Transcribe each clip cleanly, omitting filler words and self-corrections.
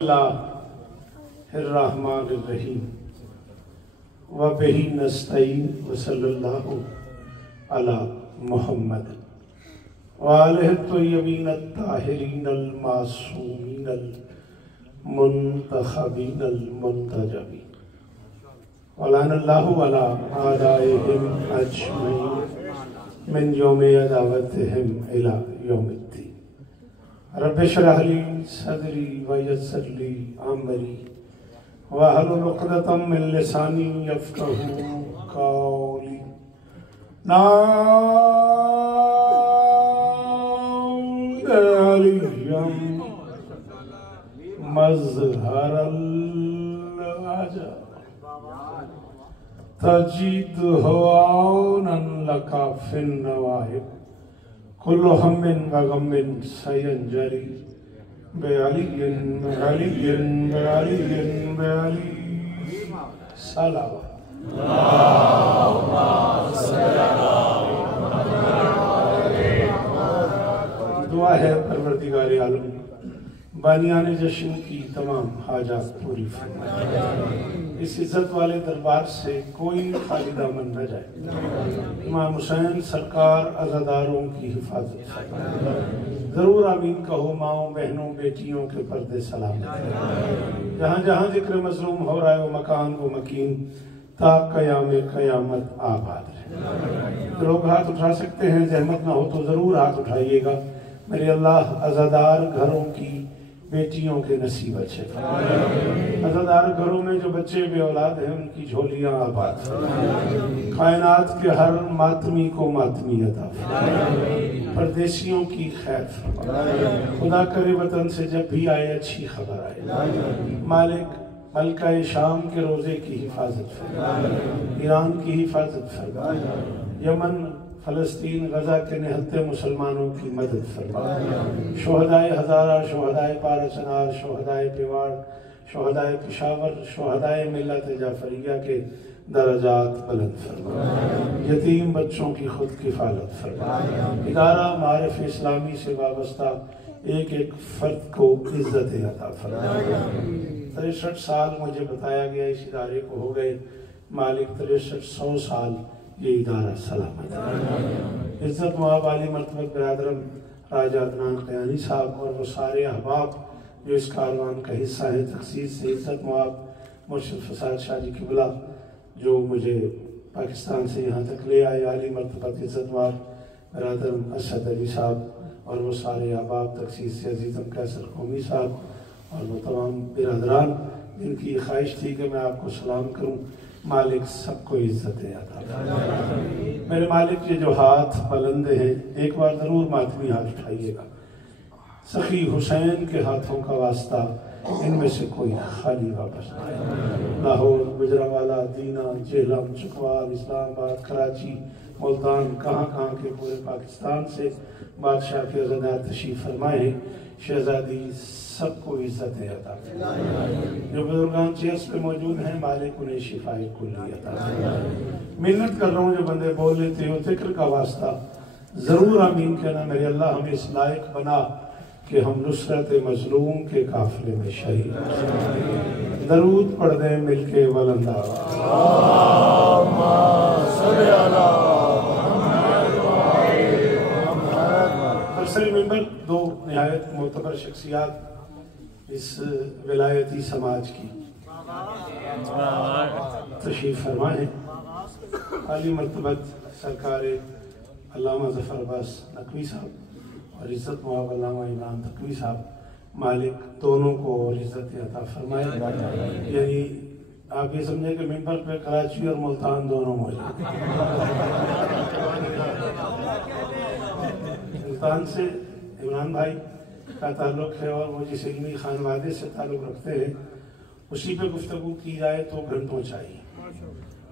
बिस्मिल्लाहिर्रहमानिर्रहीम व बिही नस्तईन व सल्लल्लाहु अला मुहम्मद व आलिहि तय्यबीन अत्ताहिरीन अल मासूमीन अल मुंतखबीन अल मुंतजबीन व लअनल्लाहु अला आदाइहिम अजमईन मिन यौमि अदावतिहिम इला यौमिद्दीन। रब्बि इश्रह ली सदरी व यस्सिर ली अमरी वहलुल उक़दतम मिन लिसानी यफ़क़हू क़ौली। नालियम मज़हरल अजब तजीदहु औनन लका फिन नवाहिब कुल्लु हम्मिन व गम्मिन सयंजरी बेअलिय्यिन बेअलिय्यिन बेअलिय्यिन बेअली सलावत। दुआ है परवरदिगार आलम बानियान जश्न की तमाम हाजात पूरी फरमाए। इस इज्जत वाले दरबार से कोई खाली दामन न जाए। इमाम हुसैन सरकार अज़ादारों की हिफाजत फरमाए। जरूर आमीन कहो माओ बहनों बेटियों के पर्दे सलामत। जहाँ जहाँ जिक्र मजलूम हो रहा है वो मकान वो मकीन ता क़यामे क़यामत आबाद रहे। लोग हाथ उठा सकते हैं, जहमत ना हो तो जरूर हाथ उठाइएगा। मेरे अल्लाह अज़ादार घरों की बेटियों के नसीब अच्छे फरमाए। अज़ादार घरों में जो बच्चे बे औलाद हैं उनकी झोलियां आबाद फरमाए। कायनात के हर मातमी को मातमी अता फरमाए। परदेशियों की खैर फरमाए। खुदा करे वतन से जब भी आए अच्छी खबर आए। मालिक मलका शाम के रोजे की हिफाजत फरमाए। ईरान की हिफाजत फरमाए। यमन फलस्तीन गजा के निहत्ते मुसलमानों की मदद फरमाए। शोहदाए हजारा, शोहदाए पारचनार, शोहदाए पिवाड़, शोहदाए पिशावर, शोहदाए मिल्लत जाफरिया के दर्जात बुलंद फरमाए। यतीम बच्चों की खुद किफालत फरमाए। इदारा मारिफ इस्लामी से वाबस्ता एक एक फर्द को इज्जत अता फरमाए। 63 साल मुझे बताया गया इस इदारे को हो गए। मालिक 6300 साल ये इदारा सलामत है। इज्जत मुआब आली मर्तबत बिरादरम राजा अदनान क़यानी साहब और वो सारे अहबाब जो इस कारवान का हिस्सा है। तखसीस से इज्जत मुआब मुर्शिद फसाद शाह जी किबला जो मुझे पाकिस्तान से यहाँ तक ले आए। आली मर्तबत इज्जत मुआब बिरादरम असद अली साहब और वो सारे अहबाब तखसीस से अजीज़म कैसर कौमी साहब और वो तमाम बिरादरान जिनकी ख्वाहिश थी कि मैं आपको सलाम करूँ। मालिक सबको इज्जत अता फरमाए। मेरे मालिक ये जो हाथ बुलंद हैं एक बार जरूर मातमी हाथ उठाइएगा। सखी हुसैन के हाथों का वास्ता इनमें से कोई खाली वापस नहीं। लाहौर, गुजरावाला, दीना, जेहलम, चकवाल, इस्लामाबाद, कराची, मुल्तान कहाँ कहाँ के पूरे पाकिस्तान से बादशाह के अज़ादार तशरीफ फरमाए हैं। शहजादी सबको इज्जत अता फरमाए। जो बुजुर्गान चेयर्स पे मौजूद हैं मालिक उन्हें शिफाए कुल्ली अता फरमाए। मिन्नत कर रहा हूँ जो बंदे बोल लेते हो जिक्र का वास्ता जरूर आमीन कहना। मेरे अल्लाह हमें इस लायक बना कि हम नुसरत मजलूम के काफिले में शहीद दरूद पढ़ दें मिलके वलंदा। मेंबर दो निहायत मोतबर शख्सियात इस विलायती समाज की तशरीफ फरमाए। आली मर्तबत सरकार अल्लामा ज़फ़र अब्बास नकवी साहब और इज़्ज़त मुआब अल्लामा इमरान तकवी साहब मालिक दोनों को और इज़्ज़त अता फरमाए। यानी आप ये समझे कि मेंबर पे कराची और मुल्तान दोनों मौजूद। मुल्तान से इमरान भाई का ताल्लुक़ है और वो जिस इल्मी खानवादे से ताल्लुक़ रखते हैं उसी पे गुफ्तगू की जाए तो घंटों चाहिए।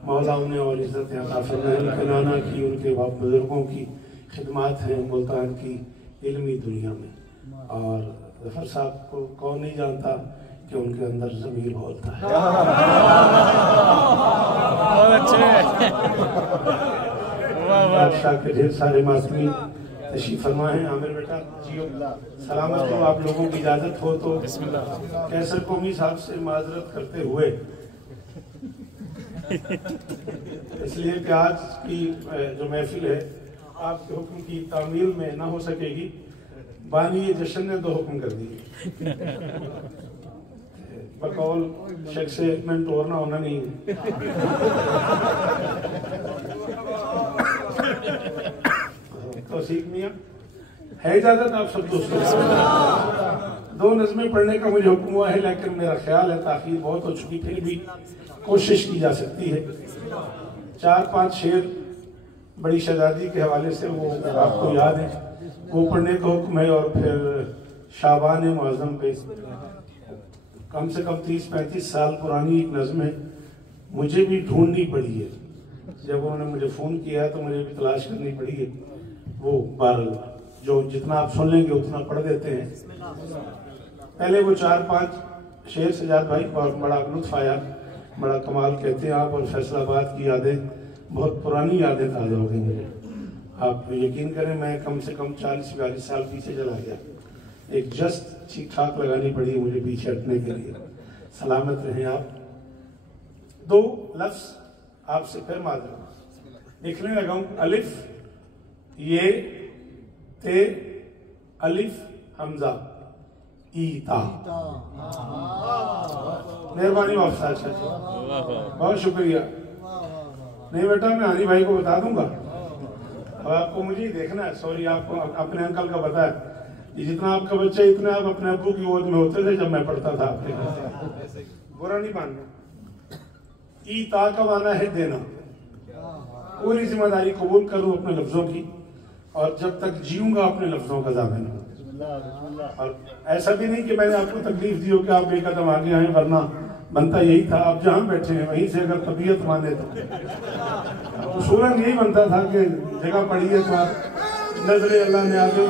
मौला उन्हें और इज़्ज़त अता फरमाए। उनके नाना की उनके बाप बुजुर्गों की खिदमात हैं मुल्तान की इल्मी दुनिया में। और ज़फ़र साहब को कौन नहीं जानता कि उनके अंदर ज़मीर बोलता है। बादशाह के ढेर सारे मातमी तशरीफ फरमा है। आमिर बेटा जियो सलामत हो। आप लोगों की इजाजत हो तो कैसर कौमी साहब से माजरत करते हुए, इसलिए कि आज की जो महफिल है आपके हुक्म की तामील में ना हो सकेगी। बानी जश्न ने 2 हुक्म कर दिए, बकौल शेख से मेंटोर ना होना नहीं तो सीख मियाँ है इजाजत आप सब दोस्तों। 2 नज़में पढ़ने का मुझे हुक्म हुआ है, लेकिन मेरा ख्याल है ताखीर बहुत हो चुकी, फिर भी कोशिश की जा सकती है। 4-5 शेर बड़ी शहजादी के हवाले से वो आपको याद है, वो पढ़ने का हुक्म है। और फिर शाबान मुअज़्ज़म पे कम से कम 30-35 साल पुरानी एक नज़म है, मुझे भी ढूंढनी पड़ी है। जब उन्होंने मुझे फ़ोन किया तो मुझे भी तलाश करनी पड़ी है। वो बहरहाल जो जितना आप सुन लेंगे उतना पढ़ देते हैं। पहले वो 4-5 शेर सजाद भाई, और बड़ा लुत्फ आया, बड़ा कमाल कहते हैं आप। और फैसलाबाद की यादें, बहुत पुरानी यादें ताज़ा हो गई मुझे। आप यकीन करें मैं कम से कम 40-42 साल पीछे चला गया। एक जस्ट ठीक ठाक लगानी पड़ी मुझे पीछे हटने के लिए। सलामत रहें आप। 2 लफ्ज आपसे फिर माजूद लिखने लगा हूं। अलिफ ये ते, अलिफ हमजा ईता। मेहरबानी वापस। अच्छा बहुत शुक्रिया। नहीं बेटा मैं हनी भाई को बता दूंगा, अब आपको मुझे ही देखना है। सॉरी, आपको अपने अंकल का पता है। जितना आपका बच्चा इतना आप अपने अब्बू की गोद में होते थे जब मैं पढ़ता था आपके घर। बुरा नहीं मानना। ईता का माना है देना। पूरी जिम्मेदारी कबूल करूं अपने लफ्जों की, और जब तक जीऊंगा अपने लफ्जों का दामन हूं। और ऐसा भी नहीं कि मैंने आपको तकलीफ दी हो कि आप एक कदम आगे आए, वरना बनता यही था आप जहां बैठे हैं वहीं से अगर तबीयत माने तो उसूलन यही बनता था कि जगह पड़ी है तो आप नजरे अल्लाह ने आगे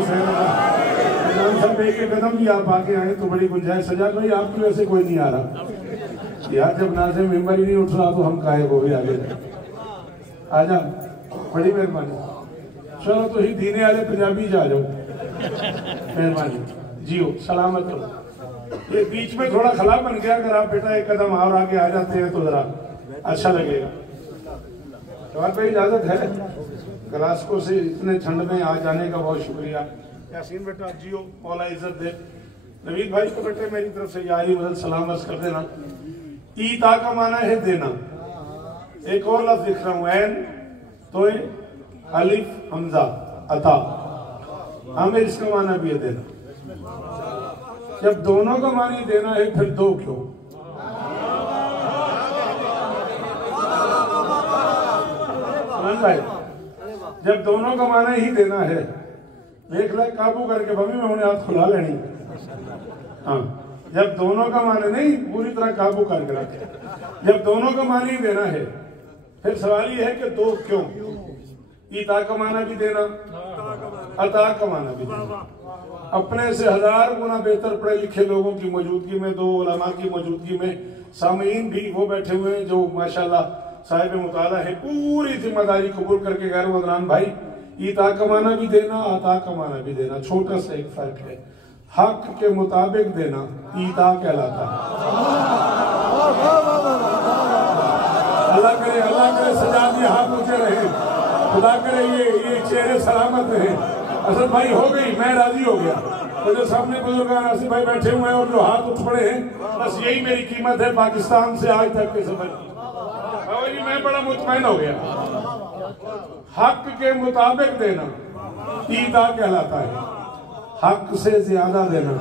सब एक कदम भी आप आगे आए तो बड़ी गुंजाइश। सजा भाई आपकी वैसे कोई नहीं आ रहा यार, जब नाज़े मेंबर ही नहीं उठ रहा तो हम काहे को भी आगे आजा। बड़ी मेहरबानी। चलो तो ही दीने वाले पंजाबी जा जाओ, मेहरबानी जियो सलामत हो। ये बीच में थोड़ा खला बन गया, अगर आप बेटा एक कदम और आगे आ जाते हैं तो जरा अच्छा लगेगा। जवाब पे इजाजत है। गलास्को से इतने ठंड में आ जाने का बहुत शुक्रिया। यासीन बेटा जियो, मौला इज्जत दे। नवीद भाई को बेटे मेरी तरफ से यारी मदद सलाम अर्ज कर देना। ईता का माना है देना। एक और लफ्ज लिख रहा हूं, ऐन तो अलिफ हमजा अता। हमें इसका माना भी है देना। जब दोनों का मानी देना है फिर 2 क्यों? भाई जब दोनों का माना ही देना है, देख ले काबू करके बमी में उन्हें हाथ खुला लेनी। हाँ, जब दोनों का माने नहीं पूरी तरह काबू करके रखे। जब दोनों का मानी ही देना है फिर सवाल ये है कि 2 क्यों? ईता का माना भी देना, अता का माना भी देना। अपने से 1000 गुना बेहतर पढ़े लिखे लोगों की मौजूदगी में, 2 उलमा की मौजूदगी में, सामीन भी वो बैठे हुए हैं जो माशाल्लाह साहिब मुताला है, पूरी जिम्मेदारी कबूल करके गैर मदरान भाई ईता का माना भी देना, अता का माना भी देना। छोटा सा एक फर्क है, हक के मुताबिक देना ईता कहलाता है। अल्लाह करे सजा दिए हाथ ऊंचे रहे, खुदा करे ये चेहरे सलामत रहे। असद भाई हो गई, मैं राजी हो गया। तो जो सामने बुजुर्ग आसिफ भाई बैठे हुए हैं और जो हाथ उठ पड़े हैं, बस यही मेरी कीमत है पाकिस्तान से आज तक के सफर की। मैं बड़ा मुतमईन हो गया। हक के मुताबिक देना ईता कहलाता है, हक से ज्यादा देना।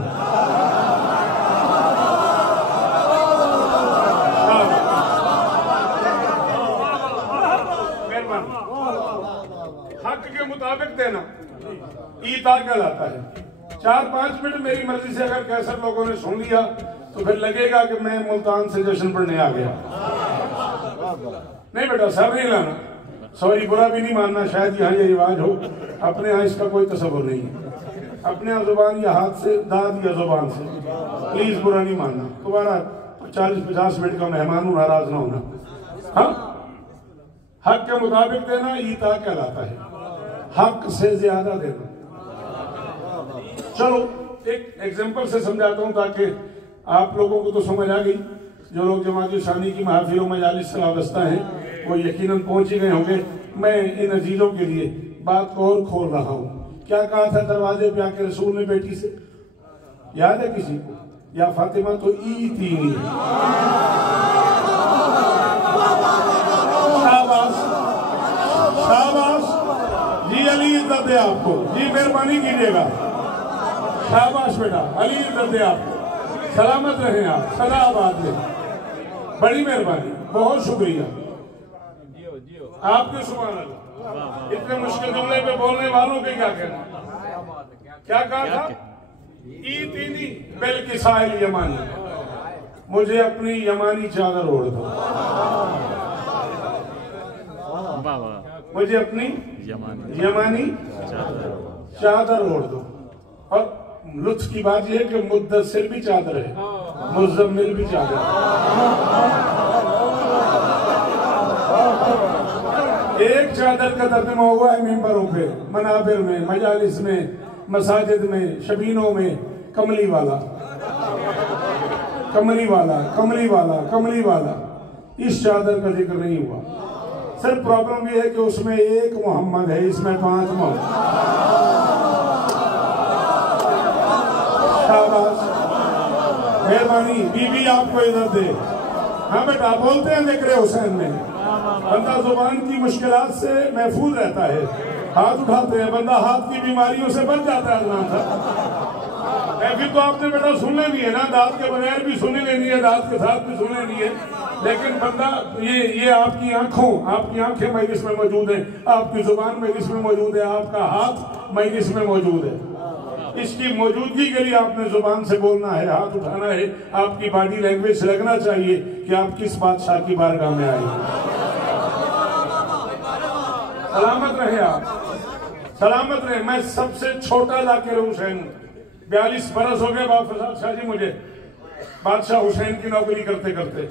हक के मुताबिक देना ईता कहलाता है। 4-5 मिनट मेरी मर्जी से अगर कैसर लोगों ने सुन लिया तो फिर लगेगा कि मैं मुल्तान से जश्न पढ़ने आ गया। नहीं बेटा सर नहीं लाना, सॉरी बुरा भी नहीं मानना, शायद यहाँ ये रिवाज हो, अपने यहाँ इसका कोई तसव्वुर नहीं है। अपने यहाँ जुबान या हाथ से, दाद या जुबान से, प्लीज बुरा नहीं मानना। दोबारा 40-50 मिनट का मेहमान हूं, नाराज ना होना। हाँ, हक के मुताबिक देना ईता कहलाता है, हक से ज्यादा देना। चलो एक एग्जाम्पल से समझाता हूँ ताकि आप लोगों को तो समझ आ गई। जो लोग जमात शानी की महफिलों मजालिस से वाबस्ता हैं वो यकीनन पहुंच ही गए होंगे। मैं इन अजीजों के लिए बात को और खोल रहा हूँ। क्या कहा था दरवाजे पे आके रसूल ने बेटी से, याद है किसी को? या फातिमा तो ई थी नहीं। शाबाश शाबाश जी, अली इज्जत दे आपको जी, मेहरबानी कीजिएगा। शाबाश बेटा, अली इज्जत दे आपको, सलामत रहे आप, सदा आबाद रहे। बड़ी मेहरबानी, बहुत शुक्रिया आपके। सुभान अल्लाह, इतने मुश्किल जुमले पे बोलने वालों के क्या कहना। क्या कहा था? ईतीनी बिल किसाइल यमानी, मुझे अपनी यमानी चादर ओढ़ दो, मुझे अपनी यमानी चादर ओढ़ दो। और लुत्फ की बात यह है कि मुद्दसिर भी चादर है, मुज़म्मिल भी चादर है। एक चादर का तर्जुमा हुआ है मिंबरों पे, मनाबिर में, मजालिस में, मसाजिद में, शबीनों में, कमली वाला कमली वाला कमली वाला कमली वाला। इस चादर का जिक्र नहीं हुआ। सिर्फ प्रॉब्लम यह है कि उसमें एक मोहम्मद है, इसमें 5 मोहम्मद। शाबाश, मेहरबानी, बीबी आपको इज्जत दे। हाँ बेटा, बोलते हैं जिक्र हुसैन में, बंदा जुबान की मुश्किलात से महफूज रहता है। हाथ उठाते हैं, बंदा हाथ की बीमारियों से बच जाता है। अल्लाह था फिर तो आपने बेटा सुनने नहीं है ना, दांत के बगैर भी सुनी लेनी है, दांत के साथ भी सुन लेनी है। लेकिन बंदा ये आपकी आंखें मजलिस में मौजूद है, आपकी जुबान मजलिस में मौजूद है, आपका हाथ मजलिस में मौजूद है। इसकी मौजूदगी के लिए आपने जुबान से बोलना है, हाथ उठाना है, आपकी बॉडी लैंग्वेज से लगना चाहिए कि आप किस बादशाह की बारगाह में आए। सलामत रहे आप, सलामत रहे। मैं सबसे छोटा जाकिर हुसैन, 42 बरस हो गए बादशाह शाह जी मुझे, बादशाह हुसैन की नौकरी करते करते।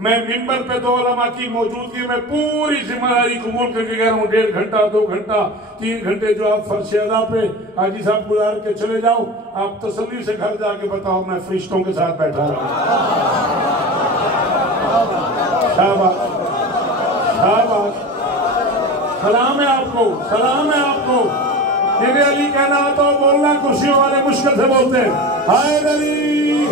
मैं मिंबर पे 2 उलमा की मौजूदगी में पूरी जिम्मेदारी कबूल करके कह रहा हूँ, 1.5 घंटा 2 घंटा 3 घंटे जो आप फर्श अदा पे हाजी साहब गुजार के चले जाओ, आप तसल्ली से घर जाके बताओ मैं फरिश्तों के साथ बैठा रहा। शाबाश शाबाश, सलाम है आपको, सलाम है आपको। जिन्हें अली कहना आता हो बोलना, कुर्सियों वाले मुश्किल से बोलते हैं हाय अली।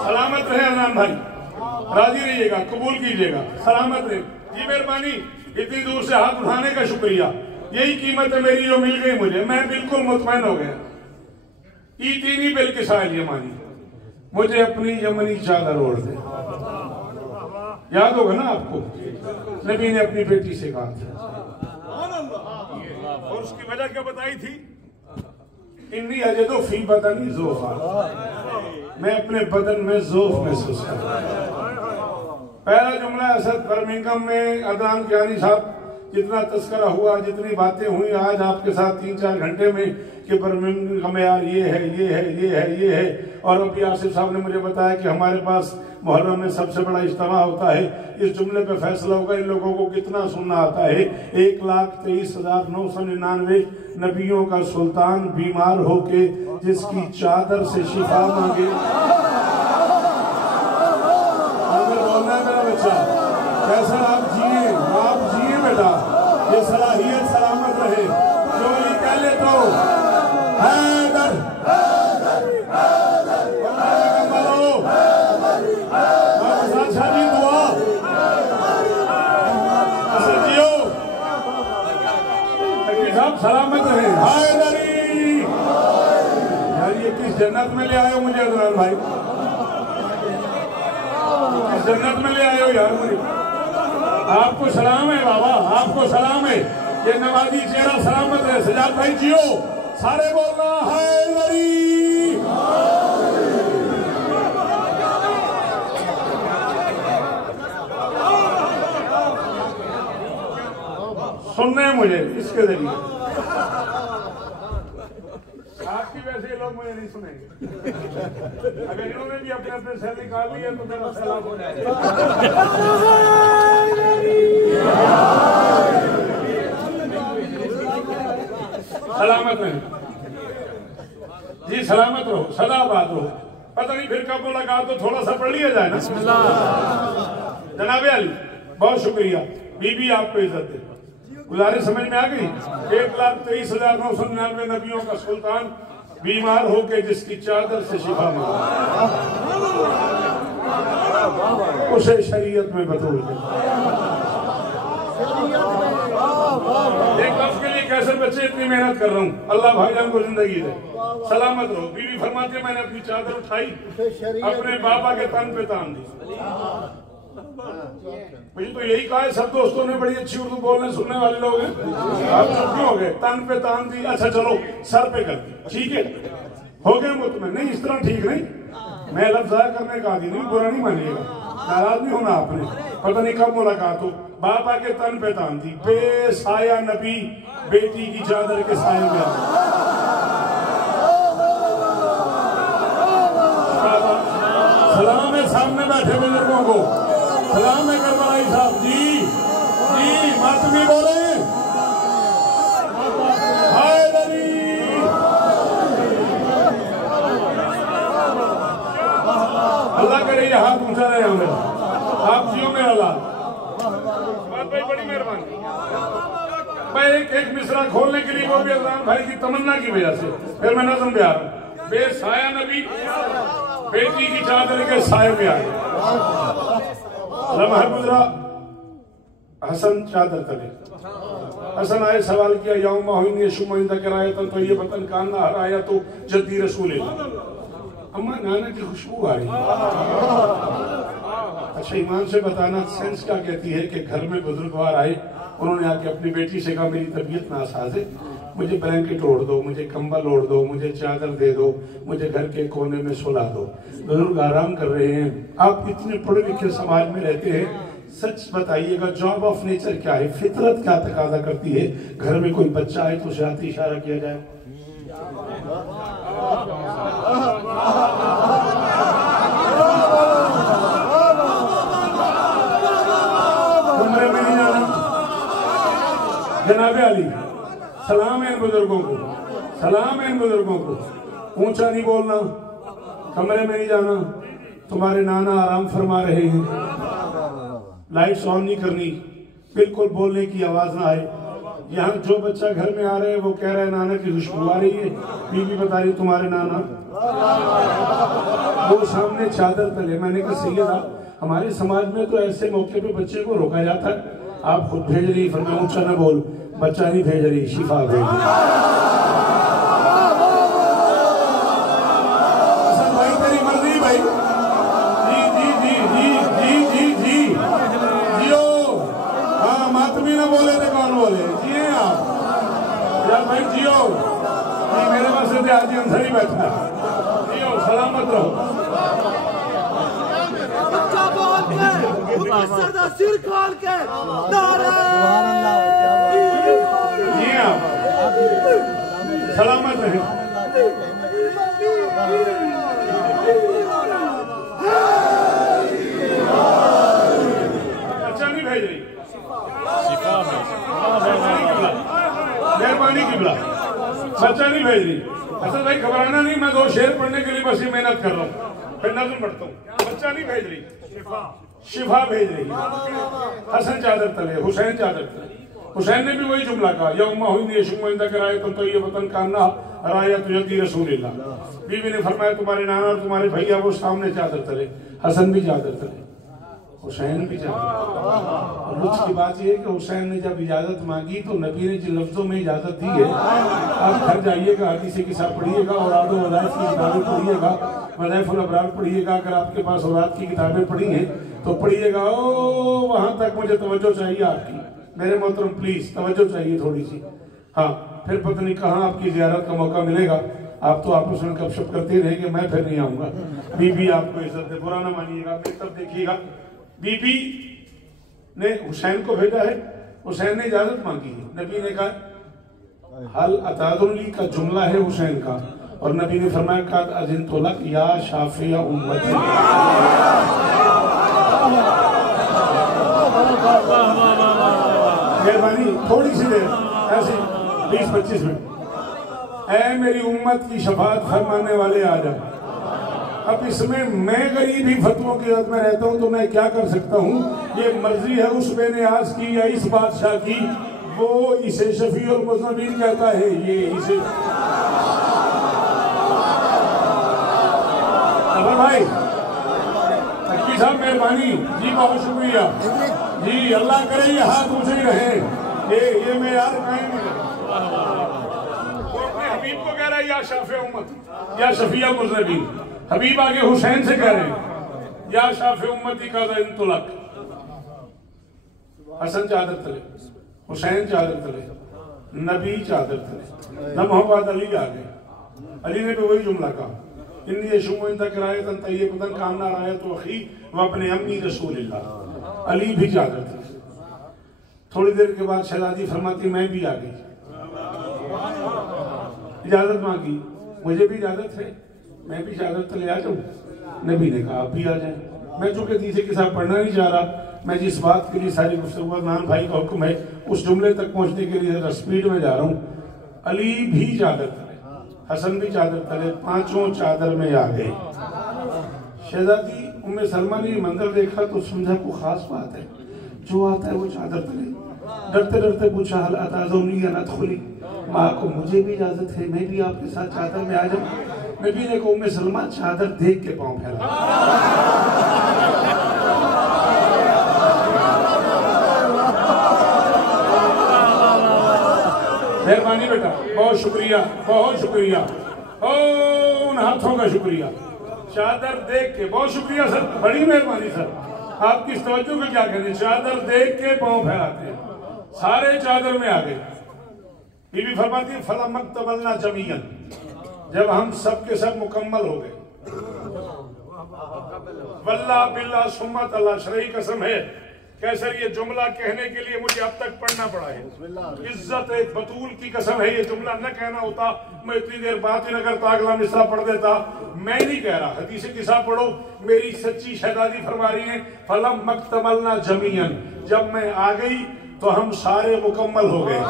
सलामत रहे अनाम भाई, राजी रहिएगा, कबूल कीजिएगा, सलामत रहे जी। मेहरबानी, इतनी दूर से हाथ उठाने का शुक्रिया। यही कीमत है मेरी जो मिल गई मुझे, मैं बिल्कुल मुतमैन हो गया। ईतीनी बिल किसाइल यमानी, मुझे अपनी यमनी चादर ओढ़ दे। याद होगा ना आपको, नबी ने अपनी बेटी से कहा था, और उसकी वजह क्या बताई थी? इन्नी अजदो फी बदनी ज़ोफ़ा, मैं अपने बदन में ज़ोफ़ महसूस कर। पहला जुमला असद बर्मिंघम में अदनान कियानी साहब, जितना तस्करा हुआ, जितनी बातें हुई आज आपके साथ 3-4 घंटे में कि बर्मिंघम में यार ये है ये है ये है ये है। और अभी आसिफ साहब ने मुझे बताया कि हमारे पास मुहर्रम में सबसे बड़ा इज्तिमा होता है। इस जुमले पे फैसला होगा इन लोगों को कितना सुनना आता है। 1,23,999 नबियों का सुल्तान बीमार होके जिसकी चादर से शिफा मांगे। बोलना है मेरा बच्चा, कैसा आप जिए बेटा, ये सलाहियत सलामत रहे। जो ये कह ले तो हैदर सलामत रहे। यार ये किस जन्नत में ले आए हो मुझे अदनान भाई, किस जन्नत में ले आए हो यार मुझे। आपको सलाम है बाबा, आपको सलाम है। ये नवाजी चेहरा सलामत है। सजाद भाई जियो, सारे बोलना हैदरी। सुनने मुझे इसके जरिए, आपकी वैसे लोग मुझे नहीं सुनेंगे। अगर इन्होंने भी अपने अपने सैर निकाल लिए तो मेरा सलाम हो जाएगा। सलामत रहें जी, सलामत रहो, सदाबाद रहो। पता नहीं फिर कब मुलाकात तो थोड़ा सा पढ़ लिया जाए ना। जनाब अली बहुत शुक्रिया, बीबी आपको इज्जत दे। गुजारिश समझ में आ गई। 1,23,999 नबियों का सुल्तान बीमार होके जिसकी चादर से शिफा मांगा उसे शरीयत में बतूल दे। एक लफ्ज के लिए कैसे बच्चे इतनी मेहनत कर रहा हूँ। अल्लाह भाईजान को जिंदगी दे, सलामत रहो। बीवी फरमाती है मैंने अपनी चादर उठाई, अपने बाबा के तन पे तान दी। मुझे तो यही कहा है, सब दोस्तों ने बड़ी अच्छी उर्दू बोलने सुनने वाले लोग हैं, आप चुप क्यों हो गए? तन पे तान दी, अच्छा चलो सर पे कर दी, ठीक है हो गए मुतमईन। नहीं इस तरह ठीक नहीं, मैं लफ्ज़ ज़ाया करने का आदि नहीं, बुरा नहीं मानिएगा, नाराज नहीं होना आपने। पता नहीं कब मुलाकात हो। बाबा के तन पे तान दी, बेसाया नबी बेटी की चादर के साए में सलाम है सामने बैठे बुजुर्गों को, सलाम है करबलाई साहब जी। जी मातमी बोले अल्लाह करे ये हाथ ऊंचा रहे हमें, आप जियो मेरा लाल। बात भाई बड़ी मेहरबानी। मैं एक मिसरा खोलने के लिए वो भी अज़ान भाई की तमन्ना की वजह से फिर मैं नज़म पे आ रहा हूँ। बेसाया नबी बेटी की चादर के साए में आए, लम्हा गुजरा हसन चादर तले। हसन आए सवाल किया यौमा हुई शुमाइंदा कराया तो ये बतन कान ना हराया तो जद्दी रसूल। अम्मा नाना की खुशबू आ रही। अच्छा ईमान से बताना सेंस क्या कहती है कि घर में बुजुर्गवार आए, उन्होंने आके अपनी बेटी से कहा मेरी तबीयत नासाज है, मुझे ब्लैंकेट ओढ़ दो, मुझे कंबल ओढ़ दो, मुझे चादर दे दो, मुझे घर के कोने में सुला दो। बुजुर्ग आराम कर रहे हैं, आप इतने पढ़े लिखे समाज में रहते हैं, सच बताइएगा जॉब ऑफ नेचर क्या है, फितरत क्या तकाजा करती है? घर में कोई बच्चा आए तो उसे हाथ इशारा किया जाए। कमरे में नहीं जाना। जनाबे अली सलाम है इन बुजुर्गों को, सलाम है इन बुजुर्गों को। ऊंचा नहीं बोलना, कमरे में नहीं जाना, तुम्हारे नाना आराम फरमा रहे हैं, लाइट्स ऑन नहीं करनी, बिल्कुल बोलने की आवाज ना आए। यहाँ जो बच्चा घर में आ रहे हैं वो कह रहा है नाना की खुशबू आ रही है, बीवी बता रही तुम्हारे नाना, वो सामने चादर तले। मैंने कहा सैयदा हमारे समाज में तो ऐसे मौके पे बच्चे को रोका जाता है, आप खुद भेज रही, फिर मैं ऊंचा न बोल, बच्चा नहीं भेज रही, शिफा भेज रही। भाई तेरी मर्जी भाई, जी जी जी जी जी जी जी जियो। हाँ मातमी ना बोले तो कौन बोले, जिए आप यार भाई जियो। मेरे पास से आज अंदर ही बैठा, जियो सलामत रहो। सिर खोल के जी आप सलामत रहे। अच्छा नहीं भेज रही, मेहरबानी की बुला, बच्चा नहीं भेज रही। असल भाई घबराना नहीं, मैं 2 शेर पढ़ने के लिए बस ये मेहनत कर रहा हूँ, फिर नज़म पढ़ता हूँ। बच्चा नहीं भेज रही, शिफा भेज रही। हसन चादर तले, हुसैन चादर तले। हुसैन ने भी वही जुमला कहा यौमा हुई शुमाइंदा कराए तो ये वतन कान्ना राया तुझी रसूलिल्लाह। बीवी ने फरमाया तुम्हारे नाना और तुम्हारे भैया वो सामने चादर तले, हसन भी चादर तले, हुसैन भी चादर। रुच की बात यह है कि हुसैन ने जब इजाजत मांगी तो नबी ने जिन लफ्जों में इजाजत दी है, आप घर जाइएगा हदीस किताब पढ़िएगा और आदो वज़ाइफ की किताबें पढ़िएगा, वज़ाइफुल अबरार पढ़िएगा। अगर आपके पास औलाद की किताबें पढ़ी हैं तो पढ़िएगा। ओ वहां तक मुझे तवज्जो चाहिए आपकी, मेरे मोहतरम प्लीज तवज्जो चाहिए थोड़ी सी। हाँ फिर पता नहीं कहाँ आपकी ज़ियारत का मौका मिलेगा, आप तो आपस में गपशप करते रहेंगे, मैं फिर नहीं आऊंगा। बीबी आपको इज्जत दे, बुरा ना मानिएगा, तब देखिएगा। बीबी ने हुसैन को भेजा है, हुसैन ने इजाजत मांगी है, नबी ने कहा हल अतादुल्ली का जुमला है हुसैन का, और नबी ने फरमाया का अज़िन तो लक या शाफिया उम्मती। मेहरबानी थोड़ी सी देर ऐसे 20-25 मिनट ऐ मेरी उम्मत की शफाअत फरमाने वाले आ जाओ। अब इसमें मैं गरीब ही फतवों की हद में रहता हूँ तो मैं क्या कर सकता हूँ? ये मर्जी है उस बेनियाज की या इस बादशाह की, वो इसे शफी और मुज़म्मिल कहता है, ये इसे अबर भाई अक्की साहब मेहरबानी जी, बहुत शुक्रिया जी, अल्लाह करे ये हाथ ऊंचे ही रहे। ये मैं यार वो अपने हबीब को कह रहा है या शाफे उम्मत या शफिया मुज़म्मिल। हबीब आगे हुसैन से कह रहे हैं या शाफे उम्मती का तुलक। हसन चादर तले, हुसैन चादर तले, नबी चादर तले, न मोहम्मद अली आ गए। अली ने भी वही जुमला कहा, इन्नी शुमन तक राय तन तय्यबतन कामना राय तो अखी व अपने अम्मी रसूलिल्लाह। अली भी चादर थे। थोड़ी देर के बाद शहजादी फरमाती मैं भी आ गई, इजाजत मांगी, मुझे भी इजाजत है, मैं भी चादर तले आ जाऊं? नबी ने कहा आप भी आ जाए। मैं चूंकि तीसरे के साथ पढ़ना नहीं चाह रहा, मैं जिस बात के लिए सारी गुफ्तगू नान भाई का हुक्म है उस जुमले तक पहुंचने के लिए जरा स्पीड में जा रहा हूँ। अली भी चादर तले, हसन भी चादर तले, पांचों चादर में आ गए। शहजादी उम्मे सलमा ने ये मंजर देखा तो समझा को खास बात है, जो आता है वो चादर तले। डरते डरते पूछा हल अताज़ुनी अन अदखुली, माँ को मुझे भी इजाजत है, मैं भी आपके साथ चादर में आ जाऊं? नबी ने कहा उम्मे सलमा चादर देख के पांव फैला। मेहरबानी बेटा, बहुत शुक्रिया, बहुत शुक्रिया, उन हाथों का शुक्रिया। चादर देख के, बहुत शुक्रिया सर, बड़ी मेहरबानी सर, आपकी इस तवज्जो को क्या कहते हैं। चादर देख के पांव फैलाते हैं, सारे चादर में आ गए। बीबी फरमाती है फलम्मक तमन्ना जमीयन, जब हम सब के सब मुकम्मल हो गए, वल्लाह बिल्लाह सुम्मत अल्लाह, शरई कसम है कैसर ये जुमला कहने के लिए मुझे अब तक पढ़ना पड़ा है। इज्जत एक बतूल की कसम है, ये जुमला न कहना होता मैं इतनी देर बात ही न करता, अगला मिसरा पढ़ देता। मैं नहीं कह रहा, हदीस किसा पढ़ो, मेरी सच्ची शहजादी फरमा रही है फलम मक्तमलना जमीयन, जब मैं आ गई तो हम सारे मुकम्मल हो गए।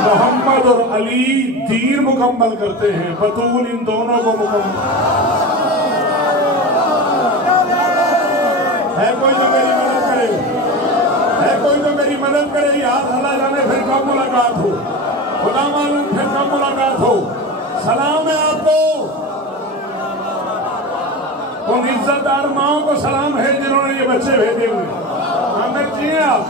मोहम्मद और अली दीन मुकम्मल करते हैं, बतूल इन दोनों को मुकम्मल है। कोई तो मेरी मदद करे, है कोई तो मेरी मदद करे, यार हला जाने फिर कब मुलाकात हो, खुदा मालूम फिर कब मुलाकात हो। सलाम है आपको, उन इज्जतदार माओ को सलाम है जिन्होंने ये बच्चे भेजे हुए। आमिर जी हैं आप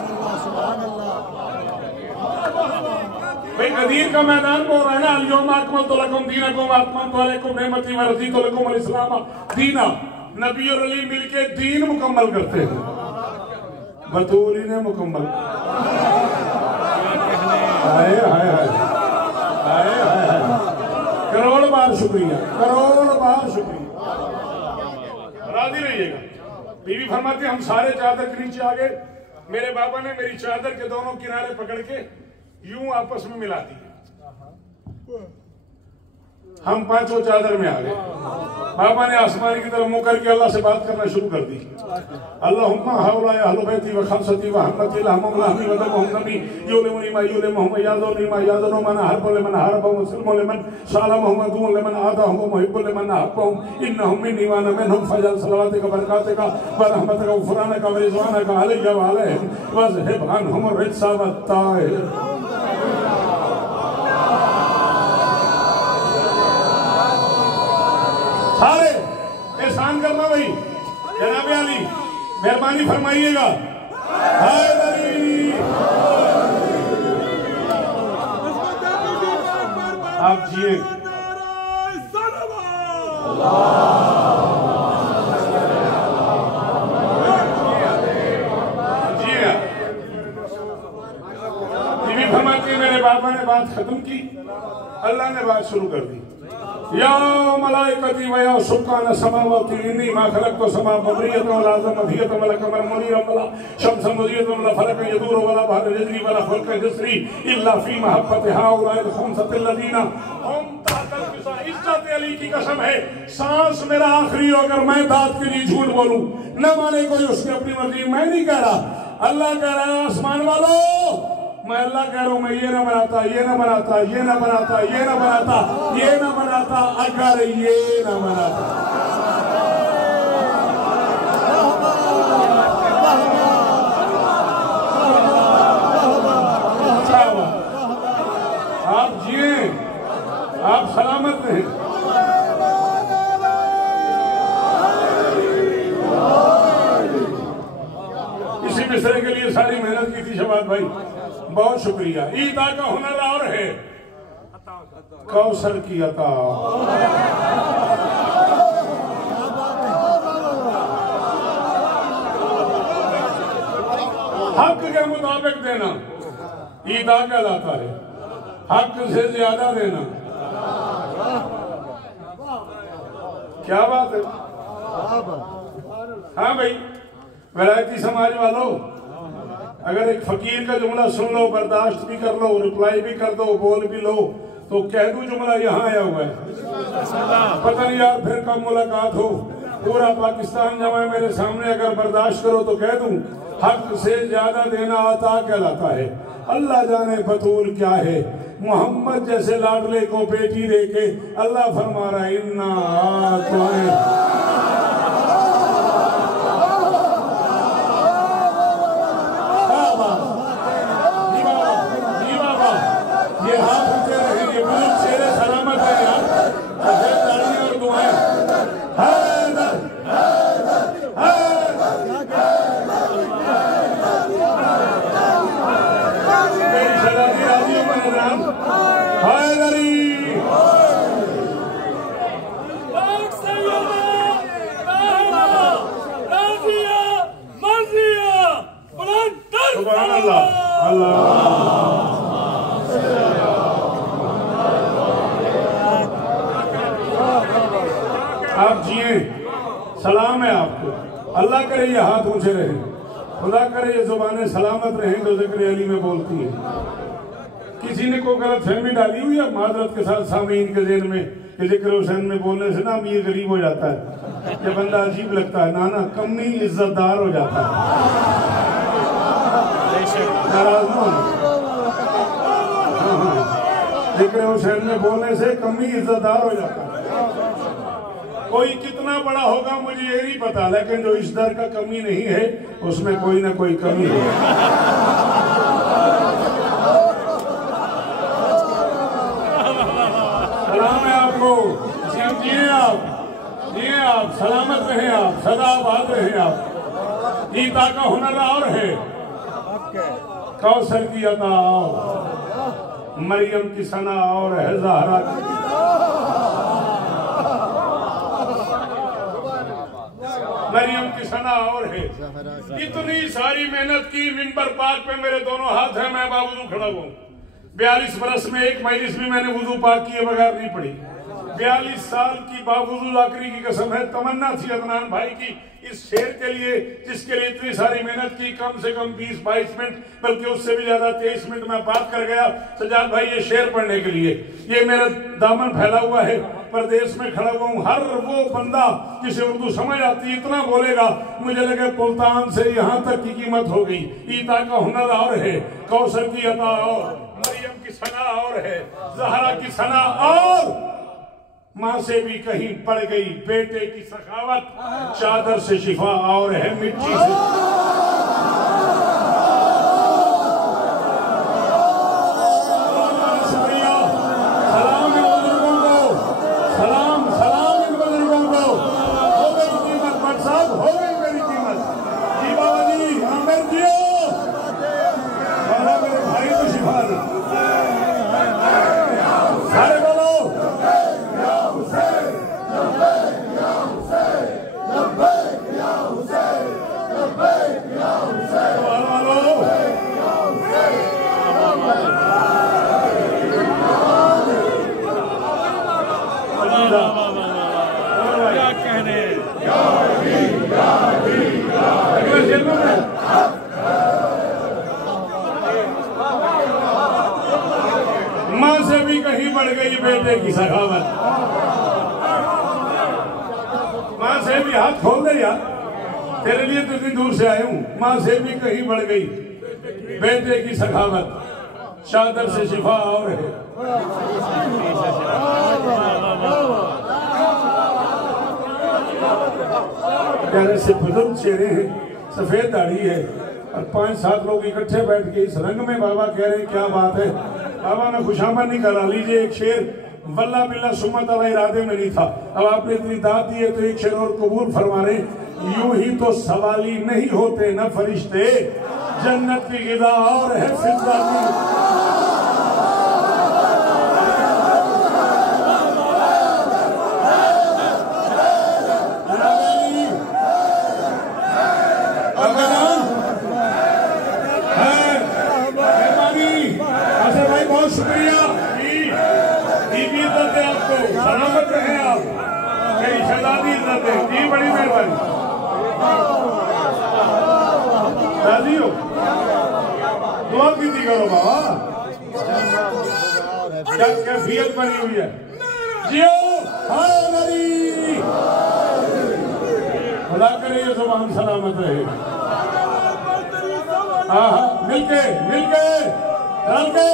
भाई, गदीर का मैदान बोल रहे हैं ना, अल-यौम अकमलतु लकुम दीनकुम व अतममतु अलैकुम निअमती व रज़ीतु लकुम अल-इस्लाम दीना। नबी और अली मिलके दीन मुकम्मल करते हैं, बतूल ने मुकम्मल। हाय हाय हाय हाय हाय, करोड़ बार शुक्रिया, करोड़ बार शुक्रिया। राजी रहिएगा। बीवी फरमाती हम सारे चादर के नीचे आ गए, मेरे बाबा ने मेरी चादर के दोनों किनारे पकड़ के यूं आपस में मिला दी, हम पांचों चादर में आ गए। बाबा ने आसमान की तरफ मुंह करके अल्लाह से बात करना शुरू कर दी। अल्लाहुम्मा हौला अहल बैती व खमसती व हम्मती लहमुम लहमी व दमहुम नबी युलमुनी मा युलमुहum याज़ुनी मा याज़ुनु मन हरब लिमन हरब मुस्लिम लिमन सलामुहum दून लिमन आदाहum मुहिब्ब लिमन अहब्बहुम इन्नहुम मिन्नी व अना मिनहुम फजल सलावतिका बरकातिका व रहमतिका व फुरानका व रिज़वानका अलैया व अलैहिम वज़हिब अनहुम रिज्सा व ताहिर। सारे एहसान करना भाई, जनाब अली मेहरबानी फरमाइएगा। आप जिए, बीवी फरमाती है मेरे बाबा ने बात खत्म की, अल्लाह ने बात शुरू कर दी। या मलाइकती व या सुब्हान समावाति इन्नी मा खलक़तु समा बरियतन व लाज़म मदियतन व लकमर मुनीरन वला शम्सन मुदियतन व फलक यदूर वला बहर यजरी वला खल्क़ यजरी इल्ला फी महब्बति हाउलाए खमसतिल लदीना हम ताकल किसा। इज्जत अली की कसम है, सांस मेरा आखिरी हो अगर मैं दाद के लिए झूठ बोलूं, न माने कोई उसकी अपनी मर्जी, मैं नहीं कह रहा, अल्लाह कह रहा है आसमान वालों मैं अल्लाह कह रहा हूं, मैं ये ना बनाता, ये ना बनाता, ये ना बनाता, ये ना बनाता, ये ना बनाता अगर ये ना बनाता। आप जिए, आप सलामत रहें। इसी मिसरे के लिए सारी मेहनत की थी शबाद भाई, बहुत शुक्रिया। ईदा का हुनर और है कौसर की अता। हक के मुताबिक देना ईदा कहलाता है, हक से ज्यादा देना। क्या बात है? हाँ भाई, वैरायती समाज वालों, अगर एक फकीर का जुमला सुन लो, बर्दाश्त भी कर लो, रिप्लाई भी कर दो, बोल भी लो, तो कह दूं जुमला यहाँ आया हुआ है। पता नहीं यार फिर कब मुलाकात हो। पूरा पाकिस्तान जमा है मेरे सामने, अगर बर्दाश्त करो तो कह दूं, हक से ज्यादा देना अता कहलाता है। अल्लाह जाने बतूल क्या है। मोहम्मद जैसे लाडले को बेटी देके अल्लाह फरमा रहा है, इन्ना ये हाथ ऊंचे रहेंगे, मुल्क शेरे सलामत है यार। तालियां और दुआएं। मेरी शराबी राजियों का निजाम हैदरी। सुभान अल्लाह। अल्लाह आप जिए, सलाम है आपको। अल्लाह करे ये हाथ ऊंचे रहे, खुदा करे ये जुबानें सलामत रहें जो ज़िक्र अली में बोलती है। किसी ने कोई गलत फहमी डाली हुई है माजरत के साथ सामीन के ज़हन में कि ज़िक्र हुसैन में बोलने से ना अमीर गरीब हो जाता है, ये बंदा अजीब लगता है। नाना कमी इज्जतदार हो जाता है। नाराज न होना, ज़िक्र हुसैन में बोलने से कमी इज्जतदार हो जाता है। कोई कितना बड़ा होगा मुझे ये नहीं पता, लेकिन जो इस दर का कमी नहीं है उसमें कोई ना कोई कमी है। सलाम है आपको। जिए आप, सलामत रहें आप, सदा आबाद रहें आप। ईदा का हुनर और है कौसर की अता और मरियम की सना और है ज़हरा की। मरियम की सना और है। इतनी सारी मेहनत की, मिंबर पाक पे मेरे दोनों हाथ हैं, मैं बावजूद खड़ा हूँ। 42 बरस में एक मजलिस भी मैंने वुजू पाक किए बगैर नहीं पड़ी। 42 साल की बावजूद आखिरी की कसम है, तमन्ना थी अदनान भाई की इस शेर के लिए, जिसके लिए इतनी सारी मेहनत की, कम से कम 20-22 मिनट, बल्कि उससे भी ज्यादा 23 मिनट में बात कर गया सजाद भाई ये शेर पढ़ने के लिए। ये मेरा दामन फैला हुआ है, प्रदेश में खड़ा हुआ हूँ। हर वो बंदा जिसे उर्दू समझ आती इतना बोलेगा, मुझे लगे मुल्तान से यहाँ तक की कीमत हो गई। ईदा का हुनर और है, कौसर की अता और, मरियम की सना और है, ज़हरा की सना और, माँ से भी कहीं पड़ गई बेटे की सखावत, चादर से शिफा और है मिट्टी से। शुक्रिया, सलाम इन बुजुर्गों को, सलाम इन बुजुर्गों को। हो गई कीमत भट्ट साहब, हो गई मेरी कीमत। जी बाबा जी, आमिर जियो, मेरे भाई को शिफा दे। सारे बोलो क्या कहने। माँ से भी कहीं बढ़ गई बेटे की सखावत। माँ से भी, हाथ खोल दे यार, तेरे लिए तो इतनी दूर से आया हूँ। माँ से भी कहीं बढ़ गई बेटे की सखावत, चादर से शिफा और है। प्यारे से बुजुर्ग चेहरे हैं, सफेद दाढ़ी है और 5-7 लोग इकट्ठे बैठ के इस रंग में बाबा कह रहे हैं, क्या बात है। बाबा ने खुशामद निकाला, लीजिए एक शेर। वल्ला बिल्ला सुम्मत अल्लाह इरादे में नहीं था, अब आपने इतनी दाद दी है तो एक शेर और कबूल फरमा रहे। यूं ही तो सवाली नहीं होते न फरिश्ते, जन्नत की गिज़ा और है फिज़ा की। बहुत शुक्रिया, आपको सलामत रहे आप, मेरी शहजादी इज्जत है जी, बड़ी मेहरबानी। राजी हो, दुआ कीजिए करो बाबा, क्या कैफियत बनी हुई है। जियो हाज़री, खुदा करे ये जुबान सलामत रहे। हाँ हाँ, मिलके मिलके रल के